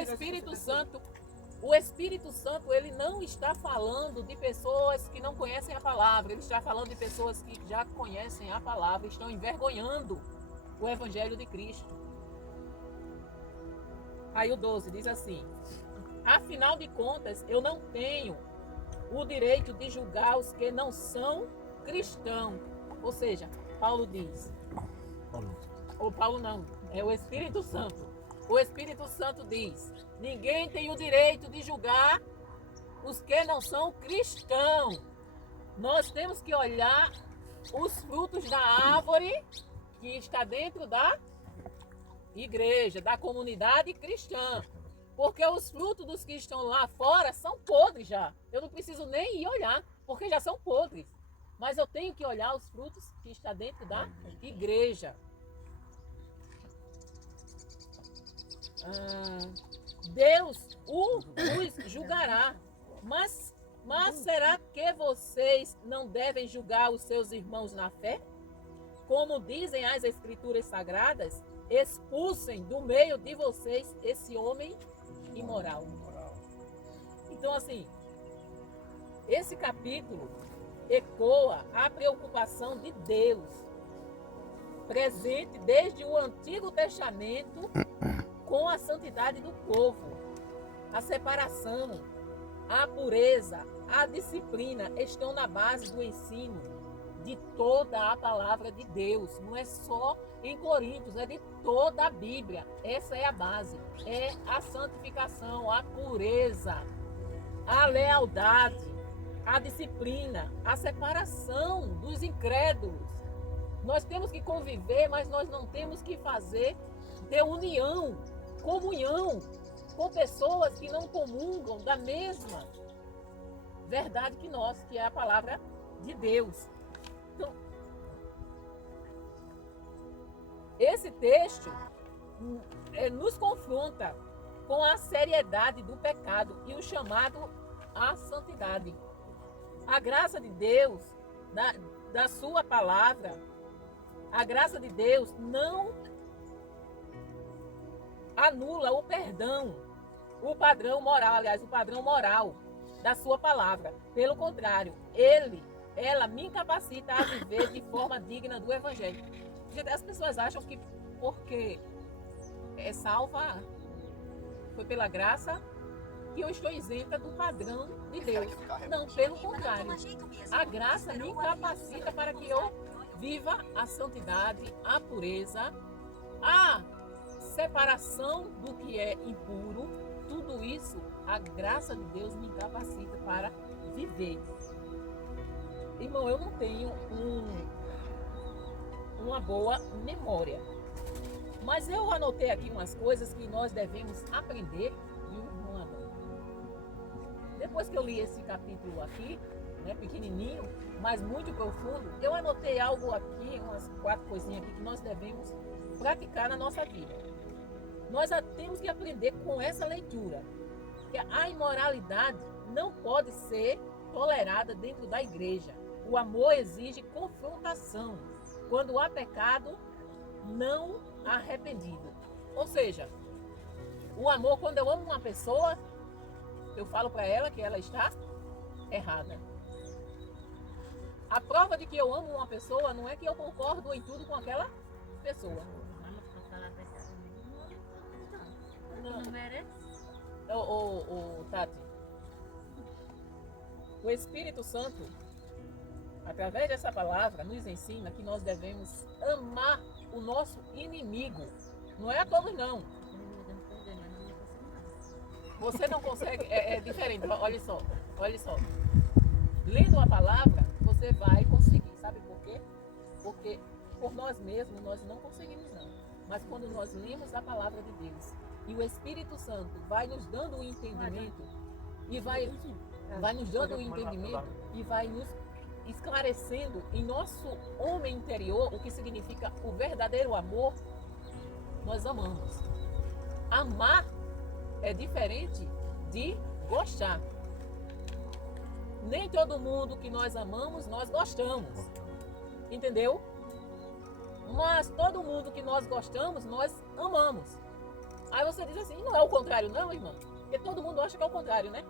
Espírito Santo, ele não está falando de pessoas que não conhecem a palavra, ele está falando de pessoas que já conhecem a palavra, estão envergonhando o Evangelho de Cristo. Aí o 12 diz assim: afinal de contas, eu não tenho o direito de julgar os que não são cristãos. Ou seja, Paulo diz, ou Paulo não, é o Espírito Santo. O Espírito Santo diz, ninguém tem o direito de julgar os que não são cristãos. Nós temos que olhar os frutos da árvore que está dentro da igreja, da comunidade cristã. Porque os frutos dos que estão lá fora são podres já. Eu não preciso nem ir olhar, porque já são podres. Mas eu tenho que olhar os frutos que está dentro da igreja. Deus os julgará. Mas será que vocês não devem julgar os seus irmãos na fé? Como dizem as Escrituras Sagradas, expulsem do meio de vocês esse homem imoral. Então, assim, esse capítulo ecoa a preocupação de Deus, presente desde o Antigo Testamento, com a santidade do povo. A separação, a pureza, a disciplina estão na base do ensino de toda a palavra de Deus. Não é só em Coríntios, é de toda a Bíblia. Essa é a base. É a santificação, a pureza, a lealdade, a disciplina, a separação dos incrédulos. Nós temos que conviver, mas nós não temos que fazer de união, comunhão com pessoas que não comungam da mesma verdade que nós, que é a palavra de Deus. Então, esse texto nos confronta com a seriedade do pecado e o chamado à santidade. A graça de Deus, da sua palavra, a graça de Deus não anula o perdão, o padrão moral da sua palavra. Pelo contrário, ela me incapacita a viver de forma digna do Evangelho. As pessoas acham que porque é salva, foi pela graça, que eu estou isenta do padrão de Deus. Não, pelo contrário. A graça me incapacita para que eu viva a santidade, a pureza, a separação do que é impuro. Tudo isso, a graça de Deus me incapacita para viver. Irmão, eu não tenho uma boa memória. Mas eu anotei aqui umas coisas que nós devemos aprender, viu, irmã? Depois que eu li esse capítulo aqui, né, pequenininho, mas muito profundo, eu anotei algo aqui, umas 4 coisinhas aqui que nós devemos praticar na nossa vida. Nós temos que aprender com essa leitura que a imoralidade não pode ser tolerada dentro da igreja. O amor exige confrontação quando há pecado não arrependido. Ou seja, o amor, quando eu amo uma pessoa, eu falo para ela que ela está errada. A prova de que eu amo uma pessoa não é que eu concordo em tudo com aquela pessoa. Não merece. Tati, o Espírito Santo, através dessa palavra, nos ensina que nós devemos amar o nosso inimigo. Não é a todos, não. Você não consegue, é diferente. Olha só. Lendo a palavra, você vai conseguir. Sabe por quê? Porque por nós mesmos nós não conseguimos, não. Mas quando nós lemos a palavra de Deus e o Espírito Santo vai nos dando o entendimento e vai nos dando o entendimento e vai nos esclarecendo em nosso homem interior o que significa o verdadeiro amor, nós amamos. Amar é diferente de gostar. Nem todo mundo que nós amamos, nós gostamos. Entendeu? Mas todo mundo que nós gostamos, nós amamos. Aí você diz assim, não é o contrário não, irmão? Porque todo mundo acha que é o contrário, né?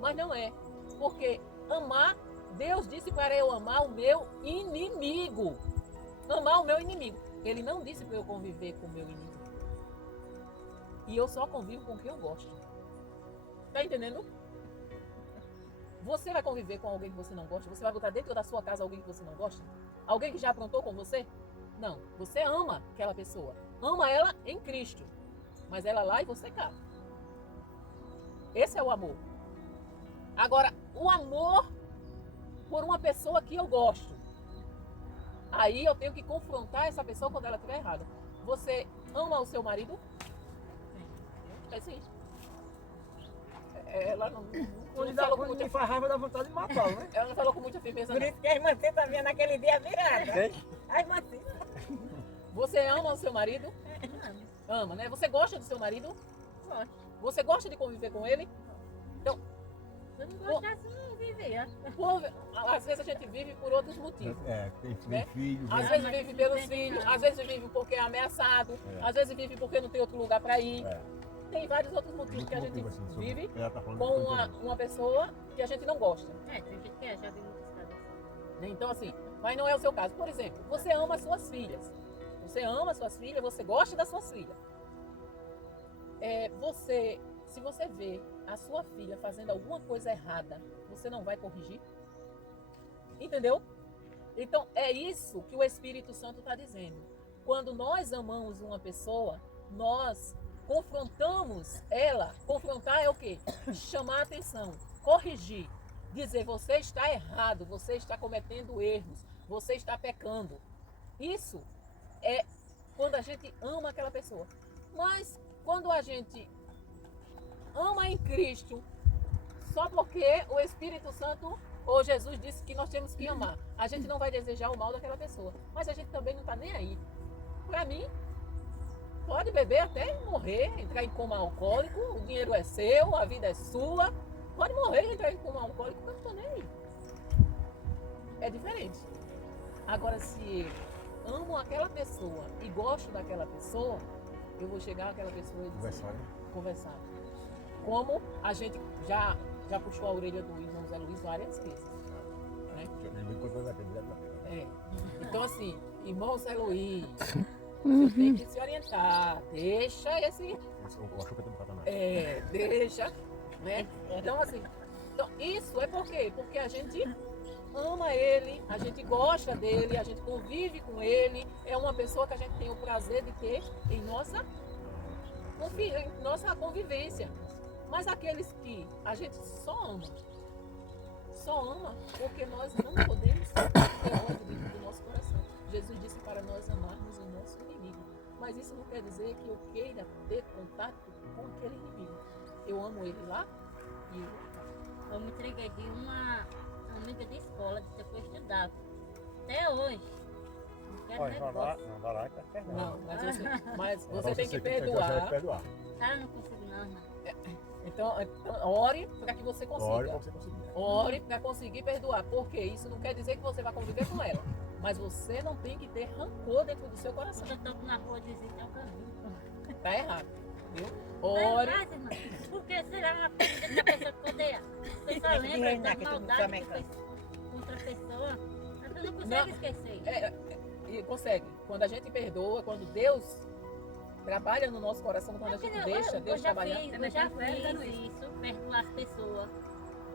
Mas não é. Porque amar, Deus disse para eu amar o meu inimigo. Amar o meu inimigo. Ele não disse para eu conviver com o meu inimigo. E eu só convivo com quem eu gosto. Tá entendendo? Você vai conviver com alguém que você não gosta? Você vai botar dentro da sua casa alguém que você não gosta? Alguém que já aprontou com você? Não. Você ama aquela pessoa. Ama ela em Cristo. Mas ela lá e você cá. Esse é o amor. Agora, o amor por uma pessoa que eu gosto. Aí eu tenho que confrontar essa pessoa quando ela estiver errada. Você ama o seu marido? É sim. Ela não falou com muita... faz raiva, dá vontade de matá-lo, né? Ela não falou com muita firmeza, Por não. isso que a irmã Cita vinha naquele dia virada. A irmã Cita. Você ama o seu marido? Ama, né? Você gosta do seu marido? Gosto. Você gosta de conviver com ele? Então, Se eu não gostasse, eu não vivia. às vezes a gente vive por outros motivos. Tem Né? filhos, Às né? vezes vive pelos filhos, às vezes vive porque é ameaçado, às vezes vive porque não tem outro lugar para ir. Tem vários outros motivos que a gente vive com uma pessoa que a gente não gosta. Tem gente que já vi muitos casos. Então, assim, mas não é o seu caso. Por exemplo, você ama as suas filhas. Você ama as suas filhas, você gosta das suas filhas. Se você vê a sua filha fazendo alguma coisa errada, você não vai corrigir? Entendeu? Então, é isso que o Espírito Santo está dizendo. Quando nós amamos uma pessoa, nós confrontamos ela. Confrontar é o quê? Chamar a atenção, corrigir, dizer: você está errado, você está cometendo erros, você está pecando. Isso é quando a gente ama aquela pessoa. Mas quando a gente ama em Cristo, só porque o Espírito Santo ou Jesus disse que nós temos que amar, a gente não vai desejar o mal daquela pessoa. Mas a gente também não está nem aí. Para mim, pode beber até morrer, entrar em coma alcoólico, o dinheiro é seu, a vida é sua. Pode morrer e entrar em coma alcoólico, eu não estou nem aí. É diferente. Agora, se eu amo aquela pessoa e gosto daquela pessoa, eu vou chegar àquela pessoa e dizer, conversar. Como a gente já puxou a orelha do irmão Zé Luiz várias vezes. Né? Então, assim, irmão Zé Luiz, você tem que se orientar. Deixa esse. Deixa. Né? Então, assim, isso é por quê? Porque a gente ama ele, a gente gosta dele, a gente convive com ele, é uma pessoa que a gente tem o prazer de ter em nossa convivência. Mas aqueles que a gente só ama porque nós não podemos ter ódio dentro do nosso coração. Jesus disse para nós amarmos o nosso inimigo. Mas isso não quer dizer que eu queira ter contato com aquele inimigo. Eu amo ele lá e Eu me entreguei de uma amiga de escola, de que eu estudava. Até hoje. Não quero Olha, negócio. não vai lá que tá certo. não, mas você tem que perdoar. Cara, não consigo não, irmão. Então, ore para que você Ore consiga. pra você conseguir. Ore para conseguir perdoar. Porque isso não quer dizer que você vai conviver com ela. Mas você não tem que ter rancor dentro do seu coração. Quando eu tô na rua, dizem que é o caminho. Tá errado. Viu? Ore. Verdade, irmão. Porque será uma coisa que a pessoa que odeia? A pessoa lembra da maldade que fez contra a pessoa. A pessoa não consegue esquecer. E consegue. Quando a gente perdoa, quando Deus trabalha no nosso coração, quando a gente deixa Deus trabalhar. Eu já fiz isso, perdoar as pessoas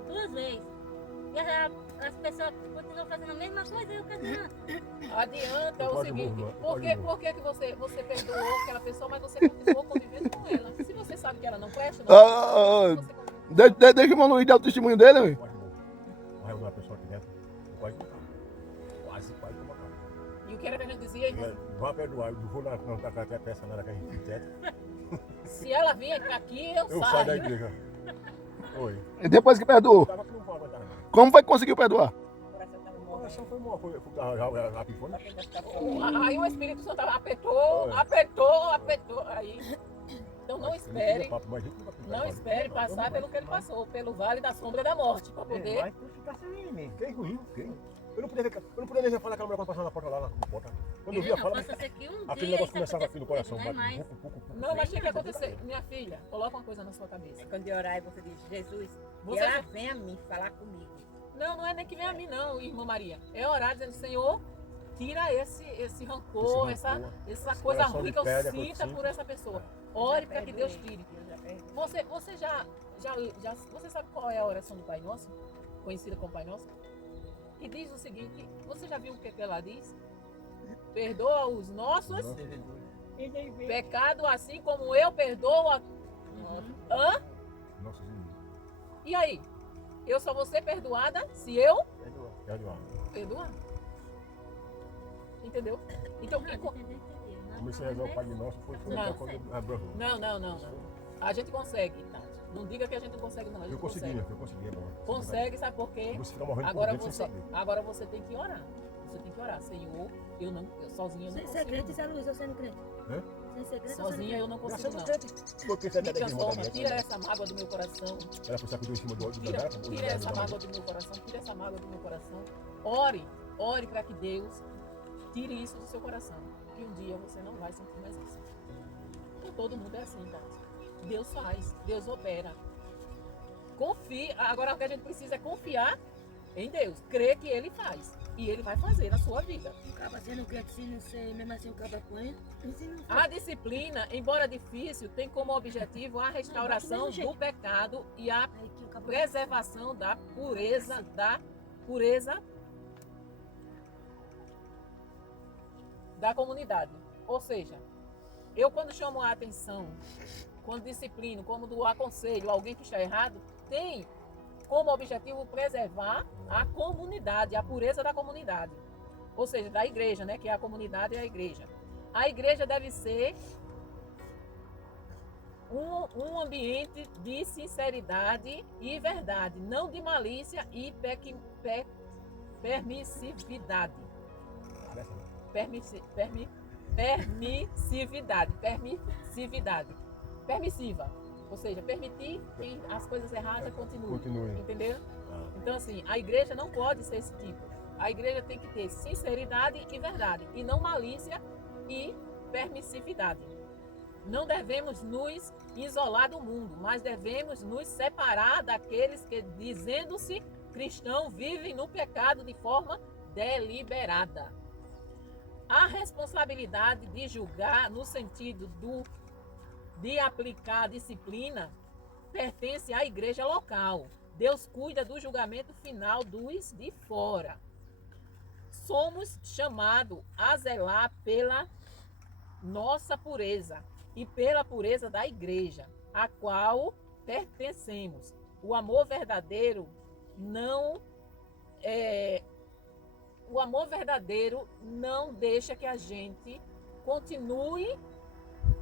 2 vezes. E as pessoas continuam fazendo a mesma coisa e eu quero não. Adianta o Pode seguinte, murmurar, por pode que você perdoou aquela pessoa, mas você continuou convivendo com ela? Se você sabe que ela não presta, Ah, você convive. deixa o irmão Luiz dar o testemunho dele, meu. Pode morrer uma pessoa aqui dentro. Não pode matar. Quase tomar. E o que era que a gente dizia, irmão? Vai perdoar, eu não vou não tacar até a peça nada que a gente quer. Se ela vir aqui, eu Eu saio da saio. igreja. Oi. E depois que perdoou, Tava que não pode aguentar, não. como foi que conseguiu perdoar? O coração foi mal, foi a pifone. Aí o Espírito Santo apertou. Aí, então não espere passar pelo que ele passou, pelo vale da sombra da morte, para poder. Mas tu fica sem inimigo. Fiquei ruim, fiquei. Eu não podia deixar falar aquela mulher quando passava na porta lá, na porta. Quando eu via Não, falar, possa ser que um aquele dia negócio isso começava aqui no coração. não é mais. Não, mas tinha que acontecer. Minha filha, coloca uma coisa na sua cabeça. Quando de orar, você diz, Jesus, Você e ela vem a mim falar comigo. Não é nem que vem a mim, não, irmã Maria. É orar dizendo, Senhor, tira esse rancor, essa coisa coração ruim de que eu pedra que eu sinta sinto. por essa pessoa. Ore para que Deus tire. Eu já perdoei. Você você sabe qual é a oração do Pai Nosso? Conhecida como Pai Nosso? Que diz o seguinte, você já viu o que ela diz? Perdoa os nossos pecados assim como eu perdoo a... Hã? Nossos inimigos. E aí? Eu só vou ser perdoada se eu Perdoar. perdoar. Entendeu? Então, Comecei a rezar o Pai de Nosso, foi Não. quando eu abri. não. A gente consegue, Tati. Não diga que a gente não consegue, não. A gente Eu consegui, é bom. Consegue, sabe por quê? Você fica morrendo por Agora dentro sem você, saber. agora você tem que orar. Você tem que orar. Senhor, eu sozinha eu não Sem ser consigo. crente, Zé Luiz, ou sendo crente? Hã? Sem ser crente, Sozinha eu não Já consigo, sendo não. crente, porque você é Me da igreja transforma, tira moderna. essa mágoa do meu coração. Ela foi sacudir em cima do outro. Tira essa mágoa do meu coração. Tira essa mágoa do meu coração. Ore para que Deus tire isso do seu coração. Que um dia você não vai sentir mais isso. Então, todo mundo é assim, Tati. Deus faz, Deus opera. Confie. Agora o que a gente precisa é confiar em Deus. Crer que Ele faz. E Ele vai fazer na sua vida. O cara sendo crente, se não sei, mesmo assim o cara apanha. E se não for? A disciplina, embora difícil, tem como objetivo a restauração do pecado e a Aí que o cara preservação da pureza da comunidade. Ou seja, eu quando chamo a atenção, quando disciplino, quando aconselho alguém que está errado, tem como objetivo preservar a comunidade, a pureza da comunidade. Ou seja, da igreja, né? Que é a comunidade e a igreja. A igreja deve ser um ambiente de sinceridade e verdade, não de malícia e permissividade. Permissiva. Ou seja, permitir que as coisas erradas continuem. Entendeu? Então, assim, a igreja não pode ser esse tipo. A igreja tem que ter sinceridade e verdade, e não malícia e permissividade. Não devemos nos isolar do mundo, mas devemos nos separar daqueles que, dizendo-se cristãos, vivem no pecado de forma deliberada. A responsabilidade de julgar no sentido de aplicar a disciplina pertence à igreja local. Deus cuida do julgamento final dos de fora. Somos chamados a zelar pela nossa pureza e pela pureza da igreja, a qual pertencemos. O amor verdadeiro não deixa que a gente continue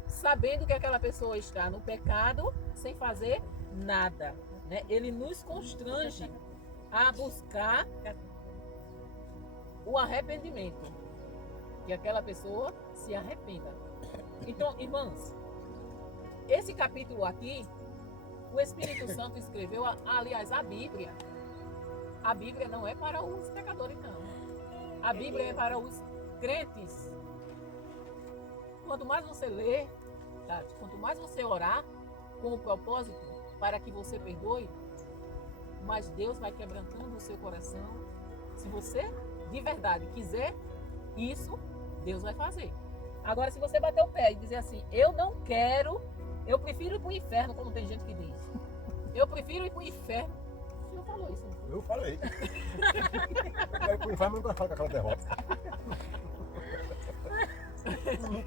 sabendo que aquela pessoa está no pecado sem fazer nada, né? Ele nos constrange a buscar o arrependimento, que aquela pessoa se arrependa. Então, irmãos, esse capítulo aqui, o Espírito Santo escreveu, aliás, a Bíblia não é para os pecadores, não. A Bíblia é para os crentes. Quanto mais você lê, Tati, quanto mais você orar com o propósito para que você perdoe, mais Deus vai quebrantando o seu coração. Se você de verdade quiser isso, Deus vai fazer. Agora, se você bater o pé e dizer assim, eu não quero, eu prefiro ir para o inferno, como tem gente que diz. Eu prefiro ir para o inferno. O senhor falou isso, não foi? Eu falei. Eu quero ir pro inferno, mas nunca falo com aquela derrota.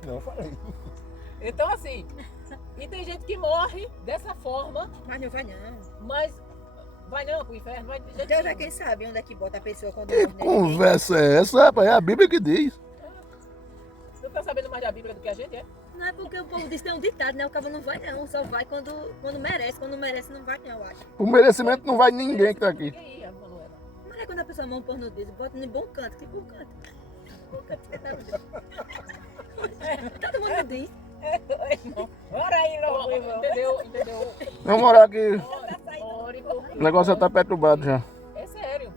Não, eu falei. Então, assim, e tem gente que morre dessa forma, Mas não vai não. mas vai não pro inferno, vai ter gente Deus é que... quem sabe onde é que bota a pessoa quando Que morre, né? conversa é essa, rapaz? É a Bíblia que diz. Você tá sabendo mais da Bíblia do que a gente, é? Não é porque o povo diz que é um ditado, né? O cabo não vai não, só vai quando merece. Quando merece não vai não, eu acho. Por merecimento não vai ninguém que tá aqui. Ninguém ia, Manuela. Mas é quando a pessoa mão por no dedo, bota no bom canto, que bom canto. Bom canto, você tá todo mundo diz. Bora aí, irmão. Entendeu? Vamos orar aqui. Ore, porque... O negócio já tá perturbado já. É sério.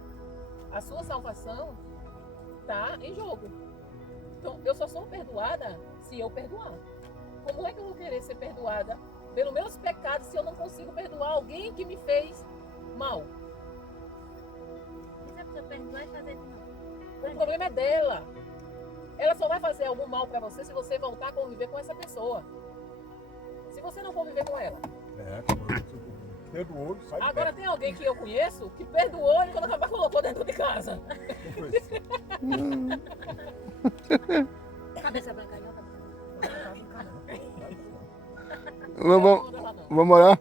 A sua salvação tá em jogo. Então, eu só sou perdoada se eu perdoar. Como é que eu vou querer ser perdoada pelos meus pecados se eu não consigo perdoar alguém que me fez mal? Se a pessoa perdoar e fazer de novo. O problema é dela. Ela só vai fazer algum mal pra você se você voltar a conviver com essa pessoa. Se você não conviver com ela. É, perdoou, sai de Agora tem alguém que eu conheço que perdoou e quando acabar colocou dentro de casa. Cabeça branca, Vamos orar?